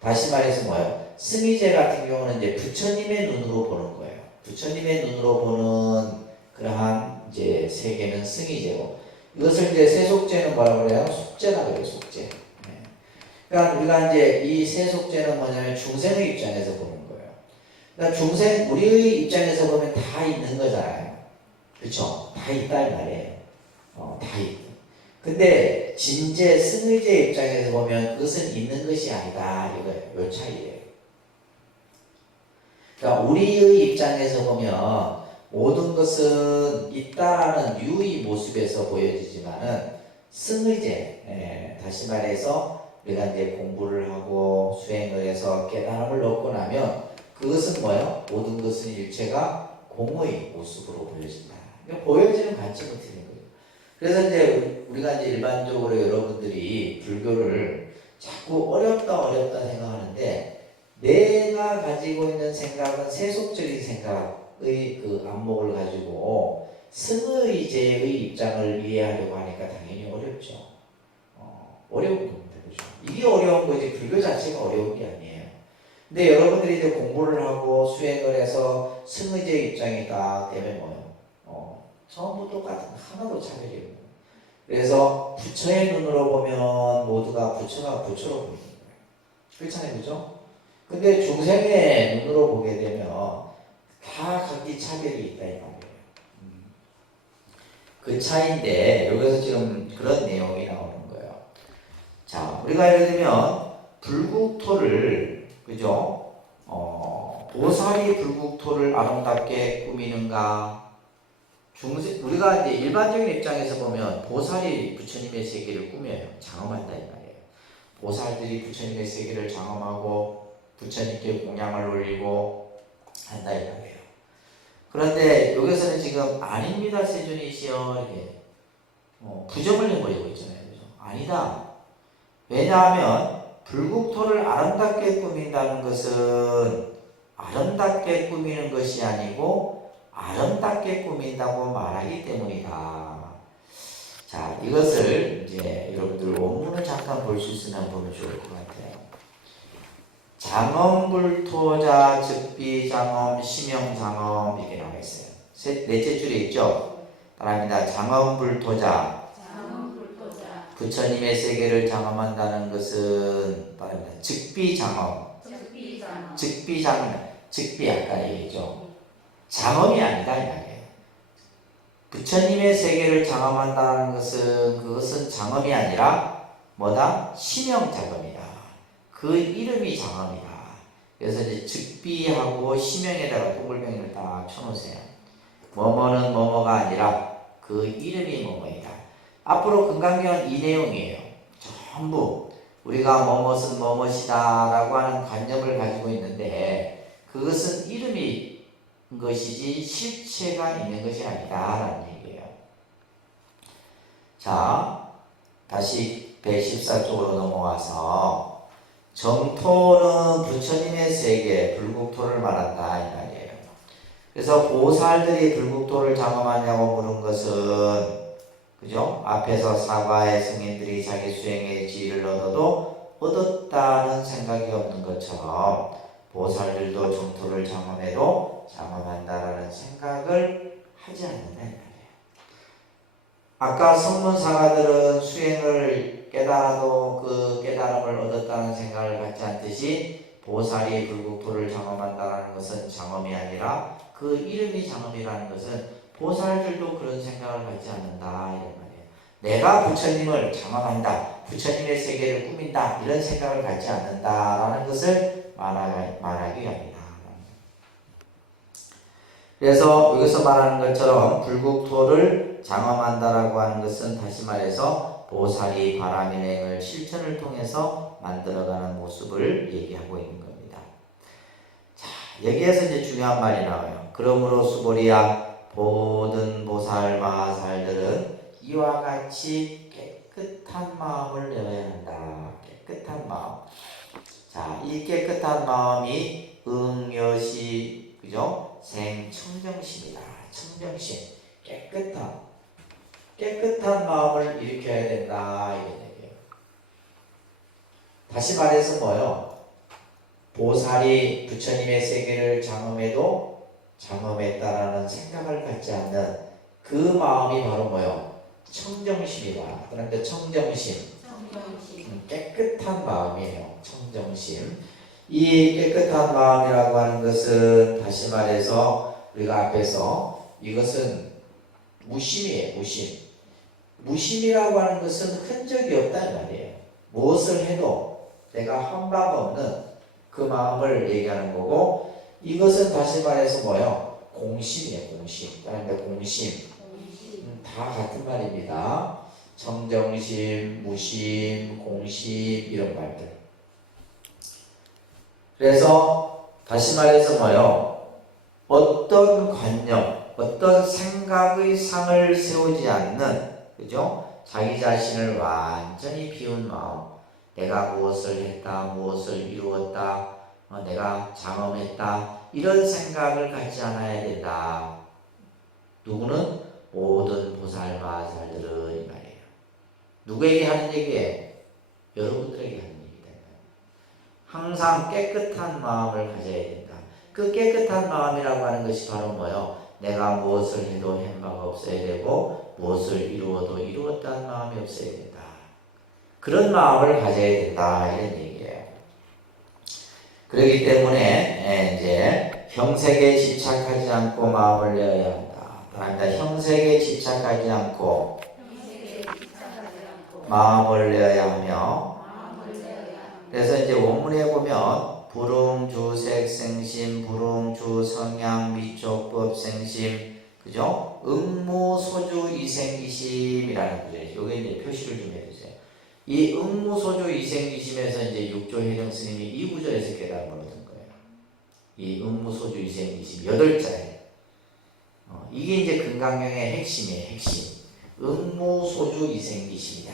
다시 말해서 뭐예요? 승희제 같은 경우는 이제 부처님의 눈으로 보는 거예요. 부처님의 눈으로 보는 그러한 이제 세계는 승희제고, 이것을 이제 세속제는 뭐라고 그래요? 속제라 그래요, 속제. 네. 그러니까 우리가 이제 이 세속제는 뭐냐면 중생의 입장에서 보는 거예요. 그러니까 중생, 우리의 입장에서 보면 다 있는 거잖아요. 그렇죠? 다 있다 이 말이에요. 다 있다. 근데 진제, 승의제 입장에서 보면 그것은 있는 것이 아니다 이거예요. 요 차이예요. 그러니까 우리의 입장에서 보면 모든 것은 있다라는 유의 모습에서 보여지지만은 승의제, 다시 말해서 우리가 이제 공부를 하고 수행을 해서 깨달음을 얻고 나면 그것은 뭐예요? 모든 것은 일체가 공의 모습으로 보여진다. 그러니까 보여지는 관점은 틀린 거예요. 그래서 이제 우리가 이제 일반적으로 여러분들이 불교를 자꾸 어렵다 생각하는데, 내가 가지고 있는 생각은 세속적인 생각의 그 안목을 가지고 승의제의 입장을 이해하려고 하니까 당연히 어렵죠. 어려운 겁니다. 그죠? 이게 어려운 거지 불교 자체가 어려운 게 아니에요. 근데 여러분들이 이제 공부를 하고 수행을 해서 승의제 입장이다 되면 뭐예요? 처음부터 똑같은 하나도 차별이 없는 거예요. 그래서 부처의 눈으로 보면 모두가 부처가 부처로 보이는 거예요. 그렇잖아요. 그죠? 근데 중생의 눈으로 보게 되면 다 각기 차별이 있다 이 말이에요. 그 차이인데 여기서 지금 그런 내용이 나오는 거예요. 자, 우리가 예를 들면 불국토를, 그죠? 보살이 불국토를 아름답게 꾸미는가? 우리가 이제 일반적인 입장에서 보면 보살이 부처님의 세계를 꾸며요. 장엄한다 이 말이에요. 보살들이 부처님의 세계를 장엄하고 부처님께 공양을 올리고 한다 이 말이에요. 그런데 여기서는 지금 아닙니다 세존이시여 이렇게 부정을 해버리고 있잖아요. 그죠? 아니다. 왜냐하면 불국토를 아름답게 꾸민다는 것은 아름답게 꾸미는 것이 아니고 아름답게 꾸민다고 말하기 때문이다. 자, 이것을 이제 여러분들 원문을 잠깐 볼 수 있으면 보면 좋을 것 같아요. 장엄불토자 즉비장엄 심영장엄 이렇게 나와 있어요. 넷째 줄에 있죠. 따라합니다. 장엄불토자. 부처님의 세계를 장엄한다는 것은 따라합니다. 즉비장엄. 즉비 아까 얘기했죠. 장엄이 아니다 이 말이에요. 부처님의 세계를 장엄한다는 것은 그것은 장엄이 아니라 뭐다? 심영장엄이다. 그 이름이 장엄이다. 그래서 이제 즉비하고 심영에다가 동글병을 딱 쳐놓으세요. 뭐뭐는 뭐뭐가 아니라 그 이름이 뭐뭐이다. 앞으로 금강경은 이 내용이에요. 전부 우리가 뭐뭇은 뭐뭇이다 라고 하는 관념을 가지고 있는데 그것은 이름이 것이지 실체가 있는 것이 아니다 라는 얘기예요. 자, 다시 114쪽으로 넘어와서 정토는 부처님의 세계 불국토를 말한다 이 말이에요. 그래서 보살들이 불국토를 장엄하냐고 물은 것은, 그죠? 앞에서 사과의 승인들이 자기 수행의 지위를 얻어도 얻었다는 생각이 없는 것처럼 보살들도 정토를 장엄해도 장엄한다라는 생각을 하지 않는다 이 말이에요. 아까 성문사가들은 수행을 깨달아도 그 깨달음을 얻었다는 생각을 갖지 않듯이 보살이 불국토를 장엄한다는 것은 장엄이 아니라 그 이름이 장엄이라는 것은 보살들도 그런 생각을 갖지 않는다 이런 말이에요. 내가 부처님을 장엄한다, 부처님의 세계를 꾸민다 이런 생각을 갖지 않는다라는 것을 말하기 위함이다. 그래서 여기서 말하는 것처럼 불국토를 장엄한다라고 하는 것은 다시 말해서 보살이 바라밀행을 실천을 통해서 만들어가는 모습을 얘기하고 있는 겁니다. 자, 여기에서 이제 중요한 말이 나와요. 그러므로 수보리야 모든 보살 마하살들은 이와 같이 깨끗한 마음을 내어야 한다. 깨끗한 마음. 자, 이 깨끗한 마음이 응여시, 그죠? 생청정심이다. 청정심. 깨끗한 마음을 일으켜야 된다. 이런 얘기예요. 다시 말해서 뭐요? 보살이 부처님의 세계를 장엄해도 장엄했다라는 생각을 갖지 않는 그 마음이 바로 뭐요? 청정심이다. 그런데 청정심, 깨끗한 마음이에요. 청정심. 이 깨끗한 마음이라고 하는 것은 다시 말해서 우리가 앞에서 이것은 무심이에요. 무심. 무심이라고 하는 것은 흔적이 없다는 말이에요. 무엇을 해도 내가 한 바가 없는 그 마음을 얘기하는 거고, 이것은 다시 말해서 뭐예요? 공심이에요. 공심. 그런데 공심. 다 같은 말입니다. 청정심, 무심, 공심 이런 말들. 그래서 다시 말해서 뭐예요? 어떤 관념, 어떤 생각의 상을 세우지 않는, 그죠? 자기 자신을 완전히 비운 마음. 내가 무엇을 했다, 무엇을 이루었다, 내가 장엄했다, 이런 생각을 갖지 않아야 된다. 누구는? 모든 보살 마살들은 이 말이에요. 누구에게 하는 얘기예요? 여러분들에게 하는 얘기다. 항상 깨끗한 마음을 가져야 된다. 그 깨끗한 마음이라고 하는 것이 바로 뭐예요? 내가 무엇을 해도 행바가 없어야 되고 무엇을 이루어도 이루었다는 마음이 없어야 된다. 그런 마음을 가져야 된다, 이런 얘기예요. 그렇기 때문에 이제 형색에 집착하지 않고 마음을 내어야 한다. 그러니까 형색에 집착하지 않고 마음을 내어야 하며, 그래서 이제 원문에 보면 불응주색생심, 불응주성향 미촉법생심, 그죠? 응무소주이생기심이라는 구절이죠. 여기 이제 표시를 좀 해주세요. 이 응무소주이생기심에서 이제 육조혜령 스님이 이 구절에서 깨달음을 얻은 거예요. 이 응무소주이생기심 8자예요. 이게 이제 금강경의 핵심이에요. 핵심. 응무소주이생기심이다.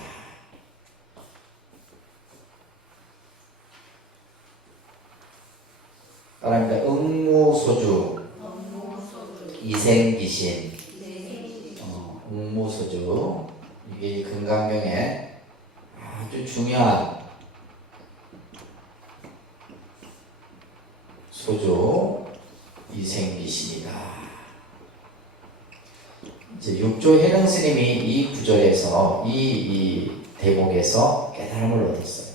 그러니까 응무소주, 이생기심, 응무소주, 이게 금강경의 아주 중요한 소주, 이생기심이다. 이제 육조 해령 스님이 이 구절에서 이 대목에서 깨달음을 얻었어요.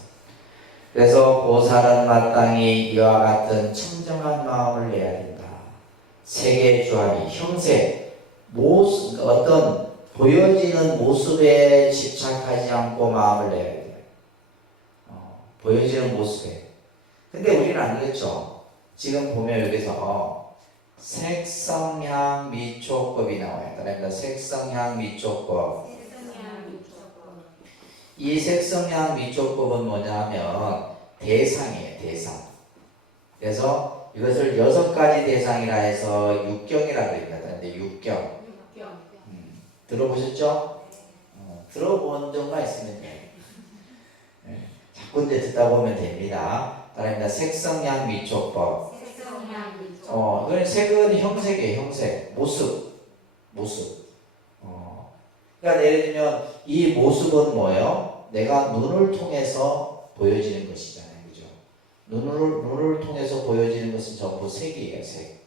그래서 보살은 마땅히 이와 같은 청정한 마음을 내야 된다. 세계 주함이 형색, 모습, 어떤 보여지는 모습에 집착하지 않고 마음을 내야 돼요. 보여지는 모습에. 근데 우리는 안 그랬죠. 지금 보면 여기서 색성향 미촉법이 나와요. 그러니까 색성향 미촉법. 이 색성향 미촉법은 뭐냐면 대상이에요. 대상. 그래서 이것을 6가지 대상이라 해서 육경이라고 합니다. 그런데 육경. 들어보셨죠? 들어본 적만 있으면 돼요. 자꾸 이제 듣다 보면 됩니다. 그러니까 색성향 미촉법. 이건 색은 형색이에요. 형색. 모습. 그러니까 예를 들면 이 모습은 뭐예요? 내가 눈을 통해서 보여지는 것이잖아요. 그죠? 눈을 통해서 보여지는 것은 전부 색이에요. 색.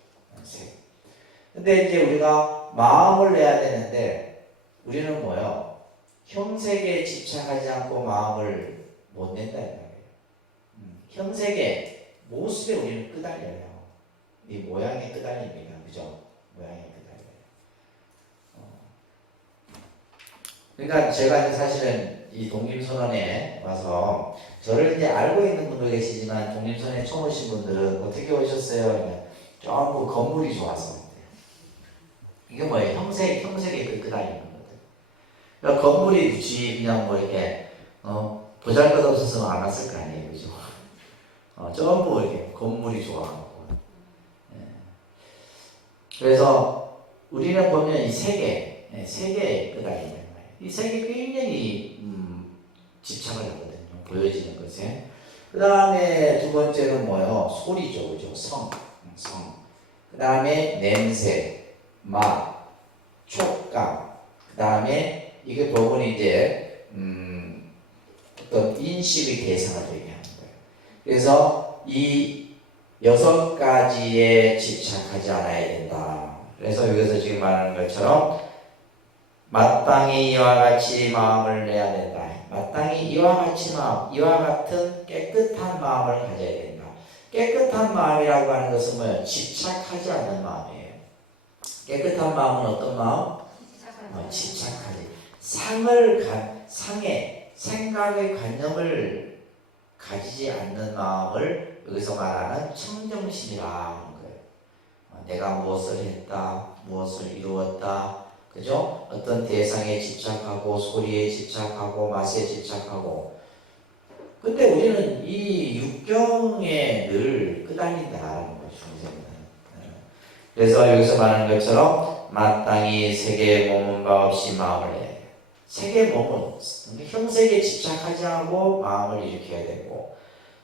근데 이제 우리가 마음을 내야 되는데 우리는 뭐예요? 형색에 집착하지 않고 마음을 못 낸다 이 말이에요. 형색에 모습에 우리는 끄달려요. 이 모양에 끄달립니다. 그죠? 모양에 끄달려요. 그러니까 제가 사실은 이 독립선언에 와서 저를 이제 알고 있는 분도 계시지만 독립선언에 처음 오신 분들은 어떻게 오셨어요? 전부 건물이 좋아서. 이게 뭐예요? 형색에 끄달리는 거거든요. 그러니까 건물이 굳이 그냥 뭐 이렇게 보잘것없어서 안 왔을 거 아니에요. 그죠? 전부 이렇게 건물이 좋아하고. 그래서 우리는 보면 이 세계에 끄달리는 거예요. 이 세계에 굉장히 집착을 하거든요. 보여지는 것에. 그 다음에 두 번째는 뭐예요? 소리죠. 그죠? 성. 그 다음에 냄새, 맛, 촉감. 그 다음에 이게 부분이 이제 어떤 인식의 대상을 얘기하는 거예요. 그래서 이 6가지에 집착하지 않아야 된다. 그래서 여기서 지금 말하는 것처럼 마땅히 이와 같이 마음을 내야 된다. 마땅히 이와 같이 마음, 이와 같은 깨끗한 마음을 가져야 된다. 깨끗한 마음이라고 하는 것은 뭐예요? 집착하지 않는 마음이에요. 깨끗한 마음은 어떤 마음? 집착하지. 상의 생각의 관념을 가지지 않는 마음을 여기서 말하는 청정심이라 하는 거예요. 내가 무엇을 했다, 무엇을 이루었다, 그죠? 어떤 대상에 집착하고 소리에 집착하고 맛에 집착하고. 근데 우리는 이 육경에 늘 끄달린다라는 거죠. 중생은. 그래서 여기서 말하는 것처럼 마땅히 세계에 머문 바 없이 마음을 내. 세계 몸은 형색에 집착하지 않고 마음을 일으켜야 되고,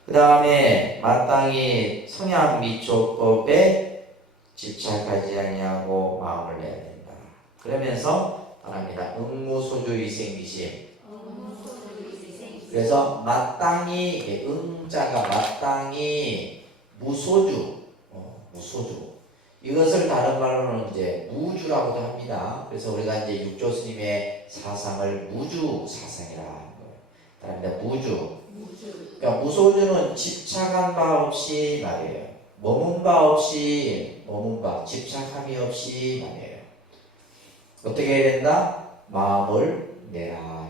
그 다음에 마땅히 성향 미조법에 집착하지 아니하고 마음을 내야 된다. 그러면서 말합니다. 응무소주 이생기심. 그래서 마땅히 응자가 마땅히 무소주, 무소주. 이것을 다른 말로는 이제 무주라고도 합니다. 그래서 우리가 이제 육조 스님의 사상을 무주 사상이라 하는 거예요. 다른데 무주. 그러니까 무소주는 집착한 바 없이 말이에요. 머문 바 없이 머문 바, 집착함이 없이 말이에요. 어떻게 해야 된다? 마음을 내라 이런 말이에요.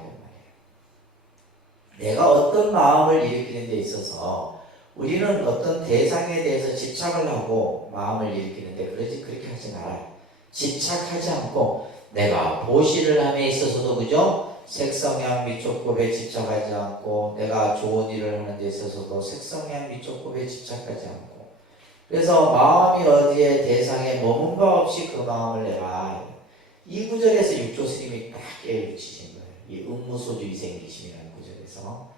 내가 어떤 마음을 일으키는 데 있어서 우리는 어떤 대상에 대해서 집착을 하고 마음을 일으키는데 그렇게 하지 마라. 집착하지 않고 내가 보시를 함에 있어서도 그죠? 색성향 미촉법에 집착하지 않고 내가 좋은 일을 하는 데 있어서도 색성향 미촉법에 집착하지 않고 그래서 마음이 어디에 대상에 머문 바 없이 그 마음을 내라. 이 구절에서 육조 스님이 딱 깨우치신 거예요. 이 응무소주 이생기심이라는 구절에서.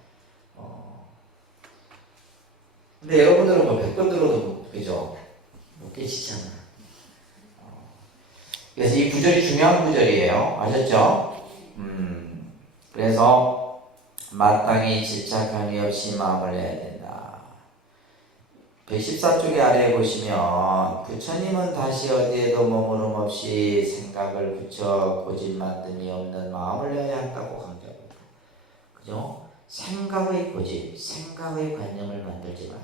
근데 여러분들은 뭐 100번 들어도 그죠? 못 깨시잖아. 그래서 이 구절이 중요한 구절이에요. 아셨죠? 그래서 마땅히 집착함이 없이 마음을 내야 된다. 114쪽에 아래에 보시면 부처님은 다시 어디에도 머무름 없이 생각을 붙여 고집 만듦이 없는 마음을 내야 한다고 강조합니다. 그죠? 생각의 고집, 생각의 관념을 만들지 마라.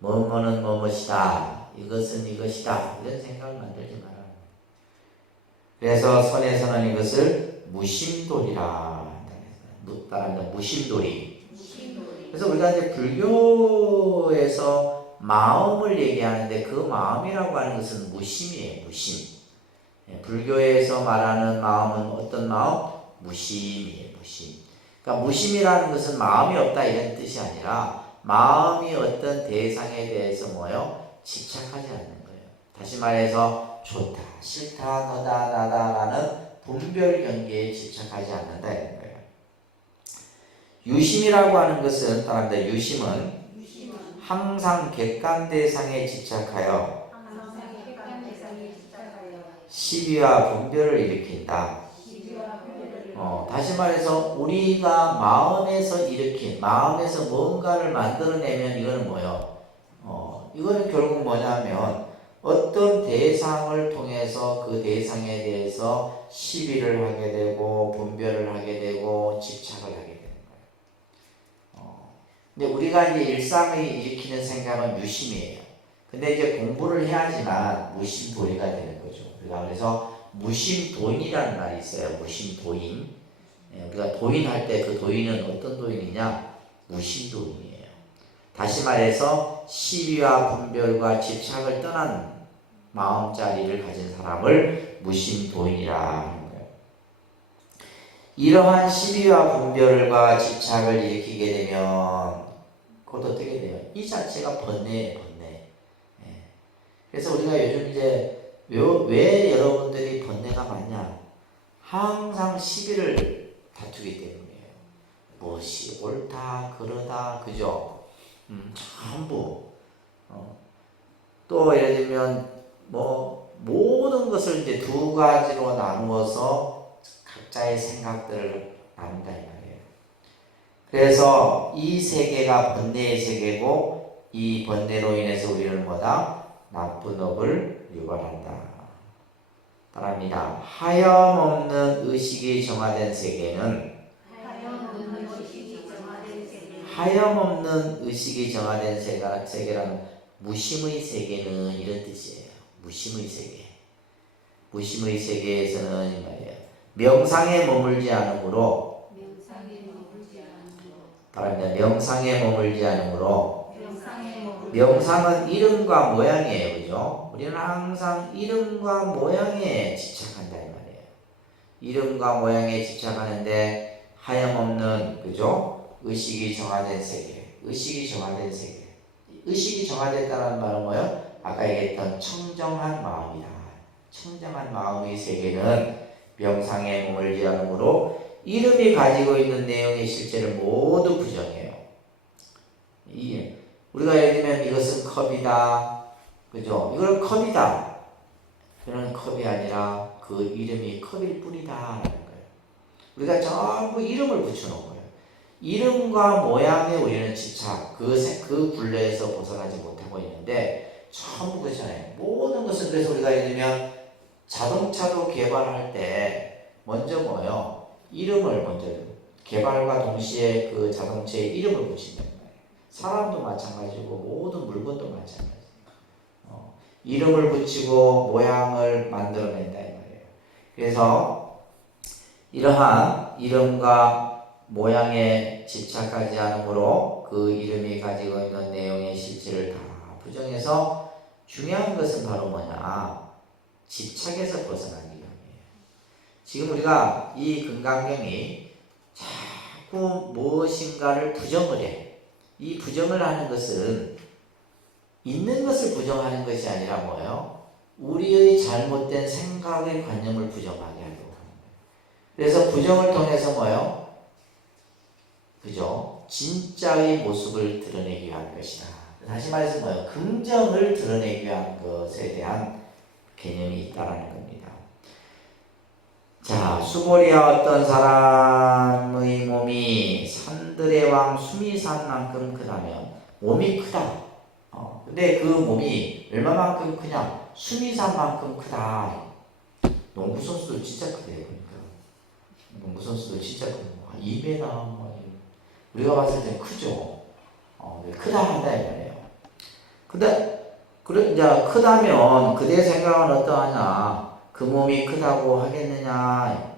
뭐뭐는 뭐뭇이다. 이것은 이것이다. 이런 생각을 만들지 마라. 그래서 선에서는 이것을 무심돌이라. 따라합니다. 무심돌이. 그래서 우리가 이제 불교에서 마음을 얘기하는데 그 마음이라고 하는 것은 무심이에요. 무심. 불교에서 말하는 마음은 어떤 마음? 무심이에요. 무심. 그러니까 무심이라는 것은 마음이 없다 이런 뜻이 아니라 마음이 어떤 대상에 대해서 뭐요? 집착하지 않는 거예요. 다시 말해서 좋다, 싫다, 너다, 나다라는 분별 경계에 집착하지 않는다 이런 거예요. 유심이라고 하는 것은 따라합니다. 유심은 항상 객관 대상에 집착하여 시비와 분별을 일으킨다. 다시 말해서 우리가 마음에서 일으킨 마음에서 뭔가를 만들어내면 이거는 뭐예요? 이거는 결국 뭐냐면 어떤 대상을 통해서 그 대상에 대해서 시비를 하게 되고 분별을 하게 되고 집착을 하게 되는 거예요. 근데 우리가 이제 일상을 일으키는 생각은 유심이에요. 근데 이제 공부를 해야지만 무심도리가 되는 거죠. 우리가 그래서 무심도인이라는 말이 있어요. 무심도인. 우리가 도인할 때 그 도인은 어떤 도인이냐? 무심도인이에요. 다시 말해서 시비와 분별과 집착을 떠난 마음자리를 가진 사람을 무심도인이라 하는 거예요. 이러한 시비와 분별과 집착을 일으키게 되면 그것 어떻게 돼요? 이 자체가 번뇌예요. 번뇌. 그래서 우리가 요즘 이제 왜 여러분들이 번뇌가 많냐? 항상 시비를 다투기 때문이에요. 무엇이 옳다, 그러다, 그죠? 전부. 또 예를 들면 뭐 모든 것을 이제 두 가지로 나누어서 각자의 생각들을 나눈다 이 말이에요. 그래서 이 세계가 번뇌의 세계고 이 번뇌로 인해서 우리는 뭐다? 나쁜 업을 유발한다. 바랍니다. 하염없는 의식이 정화된 세계는 하염없는 의식이 정화된 세계라는 무심의 세계는 이런 뜻이에요. 무심의 세계. 무심의 세계에서는 이 말이에요. 명상에 머물지 않으므로 바랍니다. 명상에 머물지 않으므로 명상은 이름과 모양이에요. 그죠? 우리는 항상 이름과 모양에 집착한다 이 말이에요. 이름과 모양에 집착하는데 하염없는 그죠? 의식이 정화된 세계. 의식이 정화된 세계. 의식이 정화됐다는 말은 뭐예요? 아까 얘기했던 청정한 마음이다. 청정한 마음의 세계는 명상에 머물지 않으므로 이름이 가지고 있는 내용의 실제를 모두 부정해요. 우리가 예를 들면 이것은 컵이다. 그죠? 이거는 컵이다. 그런 컵이 아니라 그 이름이 컵일 뿐이다. 라는 거예요. 우리가 전부 이름을 붙여놓은 거예요. 이름과 모양에 우리는 집착, 그 굴레에서 벗어나지 못하고 있는데 전부 그렇잖아요. 모든 것은 그래서 우리가 예를 들면 자동차도 개발할 때 먼저 뭐예요? 이름을 먼저 개발과 동시에 그 자동차에 이름을 붙인다. 사람도 마찬가지고 모든 물건도 마찬가지예요. 이름을 붙이고 모양을 만들어낸다 이 말이에요. 그래서 이러한 이름과 모양에 집착하지 않으므로 그 이름이 가지고 있는 내용의 실질을 다 부정해서 중요한 것은 바로 뭐냐? 집착에서 벗어나는 이름이에요. 지금 우리가 이 금강경이 자꾸 무엇인가를 부정을 해. 이 부정을 하는 것은 있는 것을 부정하는 것이 아니라 뭐예요? 우리의 잘못된 생각의 관념을 부정하게 하려고 하는 거예요. 그래서 부정을 통해서 뭐예요? 그죠? 진짜의 모습을 드러내기 위한 것이다. 다시 말해서 뭐예요? 긍정을 드러내기 위한 것에 대한 개념이 있다라는 겁니다. 자, 수고리아 어떤 사람의 몸이 산들의 왕 수미산만큼 크다면 몸이 크다. 근데 그 몸이 얼마만큼 크냐? 수미산만큼 크다. 농구 선수도 진짜 크대요. 그러니까 농구 선수도 진짜 크고 2m 우리가 봤을 때 크죠. 크다 한다 이 말이에요. 근데 그래 이제 크다면 그대 생각은 어떠하냐? 그 몸이 크다고 하겠느냐?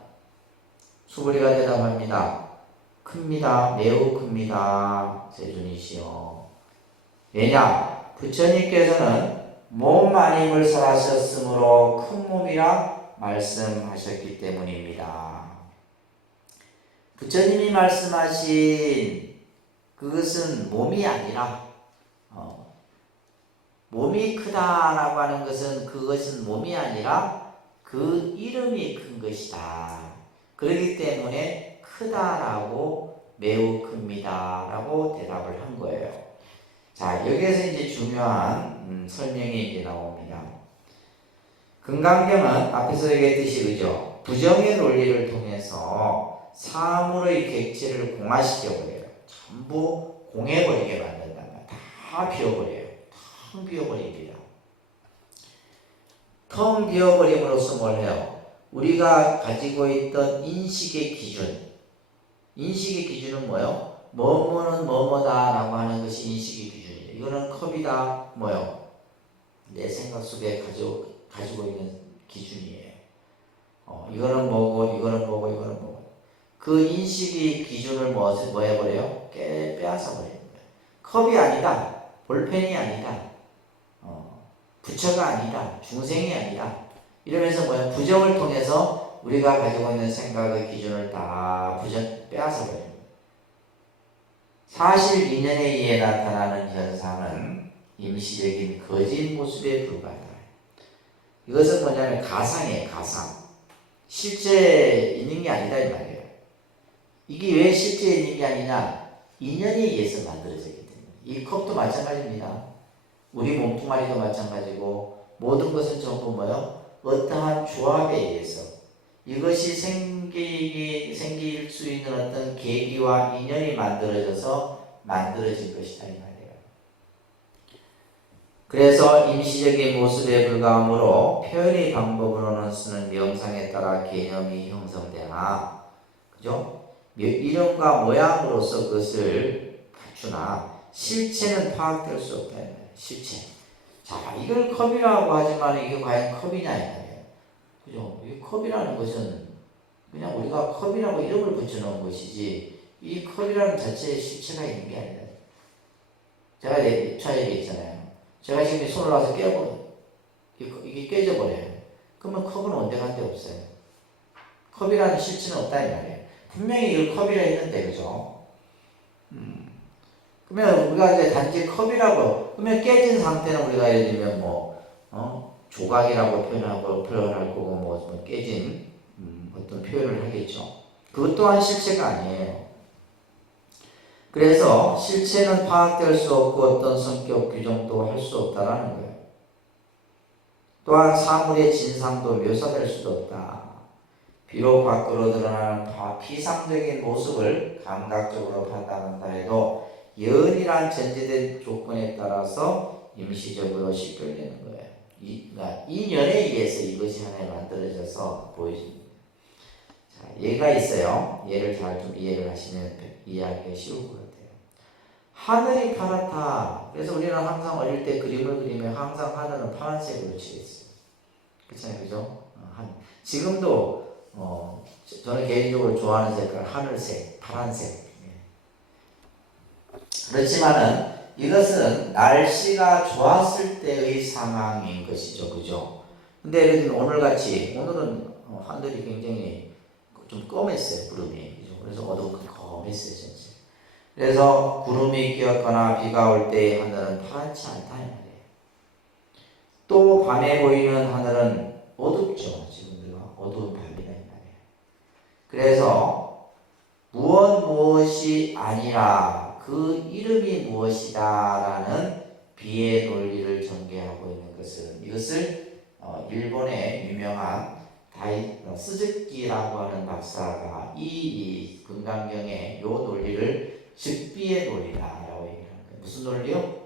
수부리가 대답합니다. 큽니다. 매우 큽니다. 세존이시여. 왜냐? 부처님께서는 몸 마님을 설하셨으므로 큰 몸이라 말씀하셨기 때문입니다. 부처님이 말씀하신 그것은 몸이 아니라 몸이 크다라고 하는 것은 그것은 몸이 아니라 그 이름이 큰 것이다. 그렇기 때문에 크다라고 매우 큽니다라고 대답을 한 거예요. 자, 여기에서 이제 중요한 설명이 이제 나옵니다. 금강경은 앞에서 얘기했듯이 그죠? 부정의 논리를 통해서 사물의 객체를 공화시켜버려요. 전부 공해버리게 만든단 말이에요. 다 비워버려요. 텅 비워버립니다. 텅 비워버림으로써 뭘 해요? 우리가 가지고 있던 인식의 기준은 뭐예요? 뭐뭐는 뭐뭐다라고 하는 것이 인식의 기준이에요. 이거는 컵이다, 뭐요? 내 생각 속에 가지고 있는 기준이에요. 이거는 뭐고, 이거는 뭐고, 이거는 뭐고. 그 인식의 기준을 뭐 해버려요? 빼앗아 버립니다. 컵이 아니다, 볼펜이 아니다, 부처가 아니다, 중생이 아니다. 이러면서 뭐야? 부정을 통해서 우리가 가지고 있는 생각의 기준을 다 빼앗아 버려요. 사실 인연에 의해 나타나는 현상은 임시적인 거짓 모습에 불과하다. 이것은 뭐냐면 가상이에요. 가상. 실제 있는 게 아니다 이 말이에요. 이게 왜 실제 있는 게 아니냐? 인연에 의해서 만들어졌기 때문에. 이 컵도 마찬가지입니다. 우리 몸뚱아리도 마찬가지고 모든 것은 전부 뭐요? 어떠한 조합에 의해서 이것이 생길 수 있는 어떤 계기와 인연이 만들어져서 만들어진 것이다 이 말이에요. 그래서 임시적인 모습에 불과하므로 표현의 방법으로는 쓰는 명상에 따라 개념이 형성되나, 그죠? 이름과 모양으로서 그것을 갖추나 실체는 파악될 수 없다. 실체. 자, 이걸 컵이라고 하지만 이게 과연 컵이냐 이 말이에요. 그죠? 이 컵이라는 것은 그냥 우리가 컵이라고 이름을 붙여놓은 것이지 이 컵이라는 자체의 실체가 있는 게 아니다. 제가 차에 얘기했잖아요. 제가 지금 손을 놔서 깨버려. 이게 깨져버려요. 그러면 컵은 온데간데 없어요. 컵이라는 실체는 없다 이 말이에요. 분명히 이걸 컵이라 했는데, 그죠? 그러면 우리가 이제 단지 컵이라고, 그러면 깨진 상태는 우리가 예를 들면 조각이라고 표현할 거고, 뭐 깨진, 어떤 표현을 하겠죠. 그것 또한 실체가 아니에요. 그래서 실체는 파악될 수 없고 어떤 성격 규정도 할 수 없다라는 거예요. 또한 사물의 진상도 묘사될 수도 없다. 비록 밖으로 드러나는 피상적인 모습을 감각적으로 판단한다 해도 연이란 전제된 조건에 따라서 임시적으로 식별되는 거예요. 이 연에 의해서 이것이 하나에 만들어져서 보여집니다. 자, 예가 있어요. 얘를 잘 좀 이해를 하시면 이해하기가 쉬울 것 같아요. 하늘이 파랗다. 그래서 우리는 항상 어릴 때 그림을 그리면 항상 하늘은 파란색으로 칠했어요. 그렇잖아요, 그죠? 지금도 저는 개인적으로 좋아하는 색깔 하늘색, 파란색. 그렇지만은 이것은 날씨가 좋았을 때의 상황인 것이죠, 그죠? 근데 예를 들면 오늘은 하늘이 굉장히 좀 검했어요, 구름이. 그죠? 그래서 어두컴컴했어요, 전체. 그래서 구름이 끼었거나 비가 올 때의 하늘은 파랗지 않다 이 말이에요. 또 밤에 보이는 하늘은 어둡죠. 지금 우리가 어두운 밤이다 이 말이에요. 그래서 무엇이 아니라 그 이름이 무엇이다라는 비의 논리를 전개하고 있는 것은 이것을 일본의 유명한 스즈키라고 하는 박사가 이 금강경의 요 논리를 즉비의 논리다라고 얘기하는 거예요. 무슨 논리요?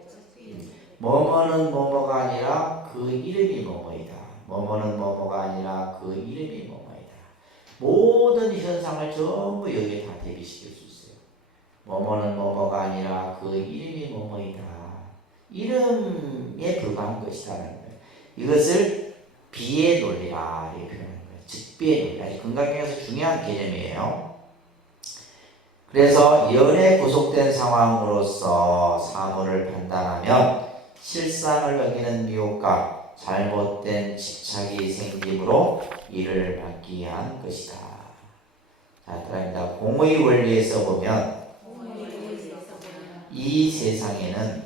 뭐뭐는 뭐뭐가 아니라 그 이름이 뭐뭐이다. 뭐뭐는 뭐뭐가 아니라 그 이름이 뭐뭐이다. 모든 현상을 전부 여기에 다 대비시킬 수 있어요. 뭐뭐는 뭐뭐가 아니라 그 이름이 뭐뭐이다. 이름에 불과한 것이다라는 거예요. 이것을 비의 논리라 이렇게 표현하는 거예요. 즉비의 논리. 아주 금강경에서 중요한 개념이에요. 그래서 연에 구속된 상황으로서 사물을 판단하면 실상을 어기는 미혹과 잘못된 집착이 생김으로 이를 받기 위한 것이다. 자, 따라합니다. 공의 원리에서 보면 이 세상에는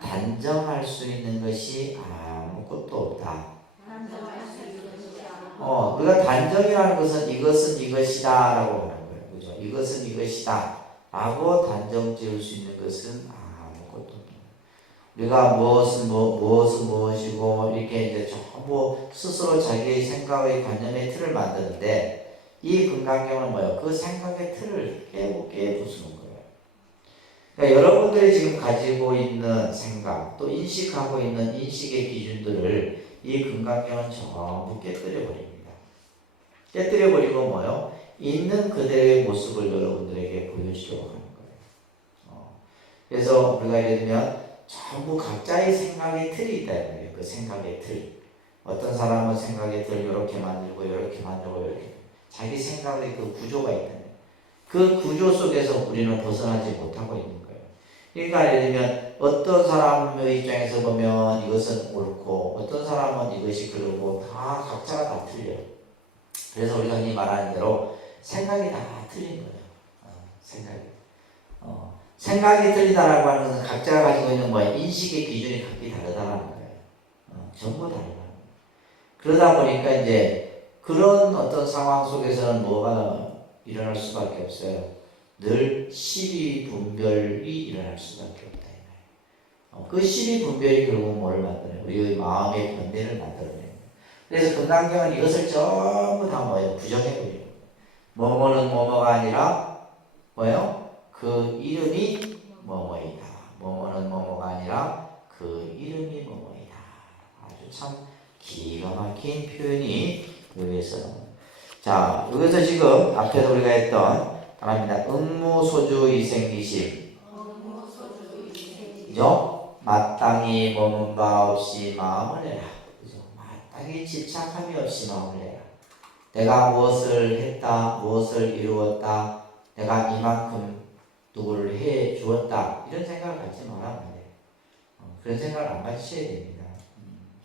단정할 수 있는 것이 아무것도 없다. 우리가 단정이라는 것은 이것은 이것이다 라고 하는 거예요. 그죠? 이것은 이것이다 라고 단정 지을 수 있는 것은 아무것도 없다. 우리가 무엇은 무엇이고 이렇게 이제 전부 스스로 자기의 생각의 관념의 틀을 만드는데 이 금강경은 뭐예요? 그 생각의 틀을 깨부수는 거예요. 그러니까 여러분들이 지금 가지고 있는 생각 또 인식하고 있는 인식의 기준들을 이 금강경은 전부 깨뜨려 버립니다. 깨뜨려 버리고 뭐요? 있는 그대의 모습을 여러분들에게 보여주려고 하는 거예요. 그래서 우리가 예를 들면 전부 각자의 생각의 틀이 있다 말이에요. 그 생각의 틀. 어떤 사람은 생각의 틀을 이렇게 만들고 이렇게 만들고 이렇게 자기 생각의 그 구조가 있다. 그 구조 속에서 우리는 벗어나지 못하고 있는 거예요. 그러니까 예를 들면 어떤 사람의 입장에서 보면 이것은 옳고 어떤 사람은 이것이 그러고 다 각자가 다 틀려요. 그래서 우리가 흔히 말하는 대로 생각이 다 틀린 거예요. 생각이 틀리다라고 하는 것은 각자가 가지고 있는 뭐야? 인식의 기준이 각기 다르다는 거예요. 전부 다르다. 그러다 보니까 이제 그런 어떤 상황 속에서는 뭐가 일어날 수밖에 없어요. 늘 시비 분별이 일어날 수밖에 없다. 그 시비 분별이 결국 뭘 만들어요? 우리의 마음의 변대를 만들어내요. 그래서 금강경은 이것을 전부 다 뭐예요? 부정해버려요. 뭐뭐는 뭐뭐가 아니라 뭐예요? 그 이름이 뭐뭐이다. 뭐뭐는 뭐뭐가 아니라 그 그 이름이 뭐뭐이다. 아주 참 기가 막힌 표현이 여기에서 나옵니다. 자, 여기서 지금 앞에서 우리가 했던 답합니다. 응무소주 이생기심. 그죠? 마땅히 머문 바 없이 마음을 내라. 그죠? 마땅히 집착함이 없이 마음을 내라. 내가 무엇을 했다, 무엇을 이루었다, 내가 이만큼 누구를 해 주었다, 이런 생각을 갖지 말아야 돼요. 그런 생각을 안 가지셔야 됩니다.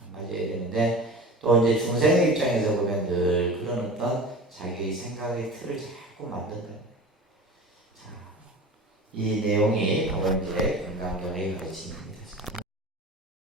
안 가져야 되는데, 또 이제 중생의 입장에서 보면 늘 그런 어떤 자기 생각의 틀을 자꾸 만든다. 자, 이 내용이 바로 이제 금강경의 가르침입니다.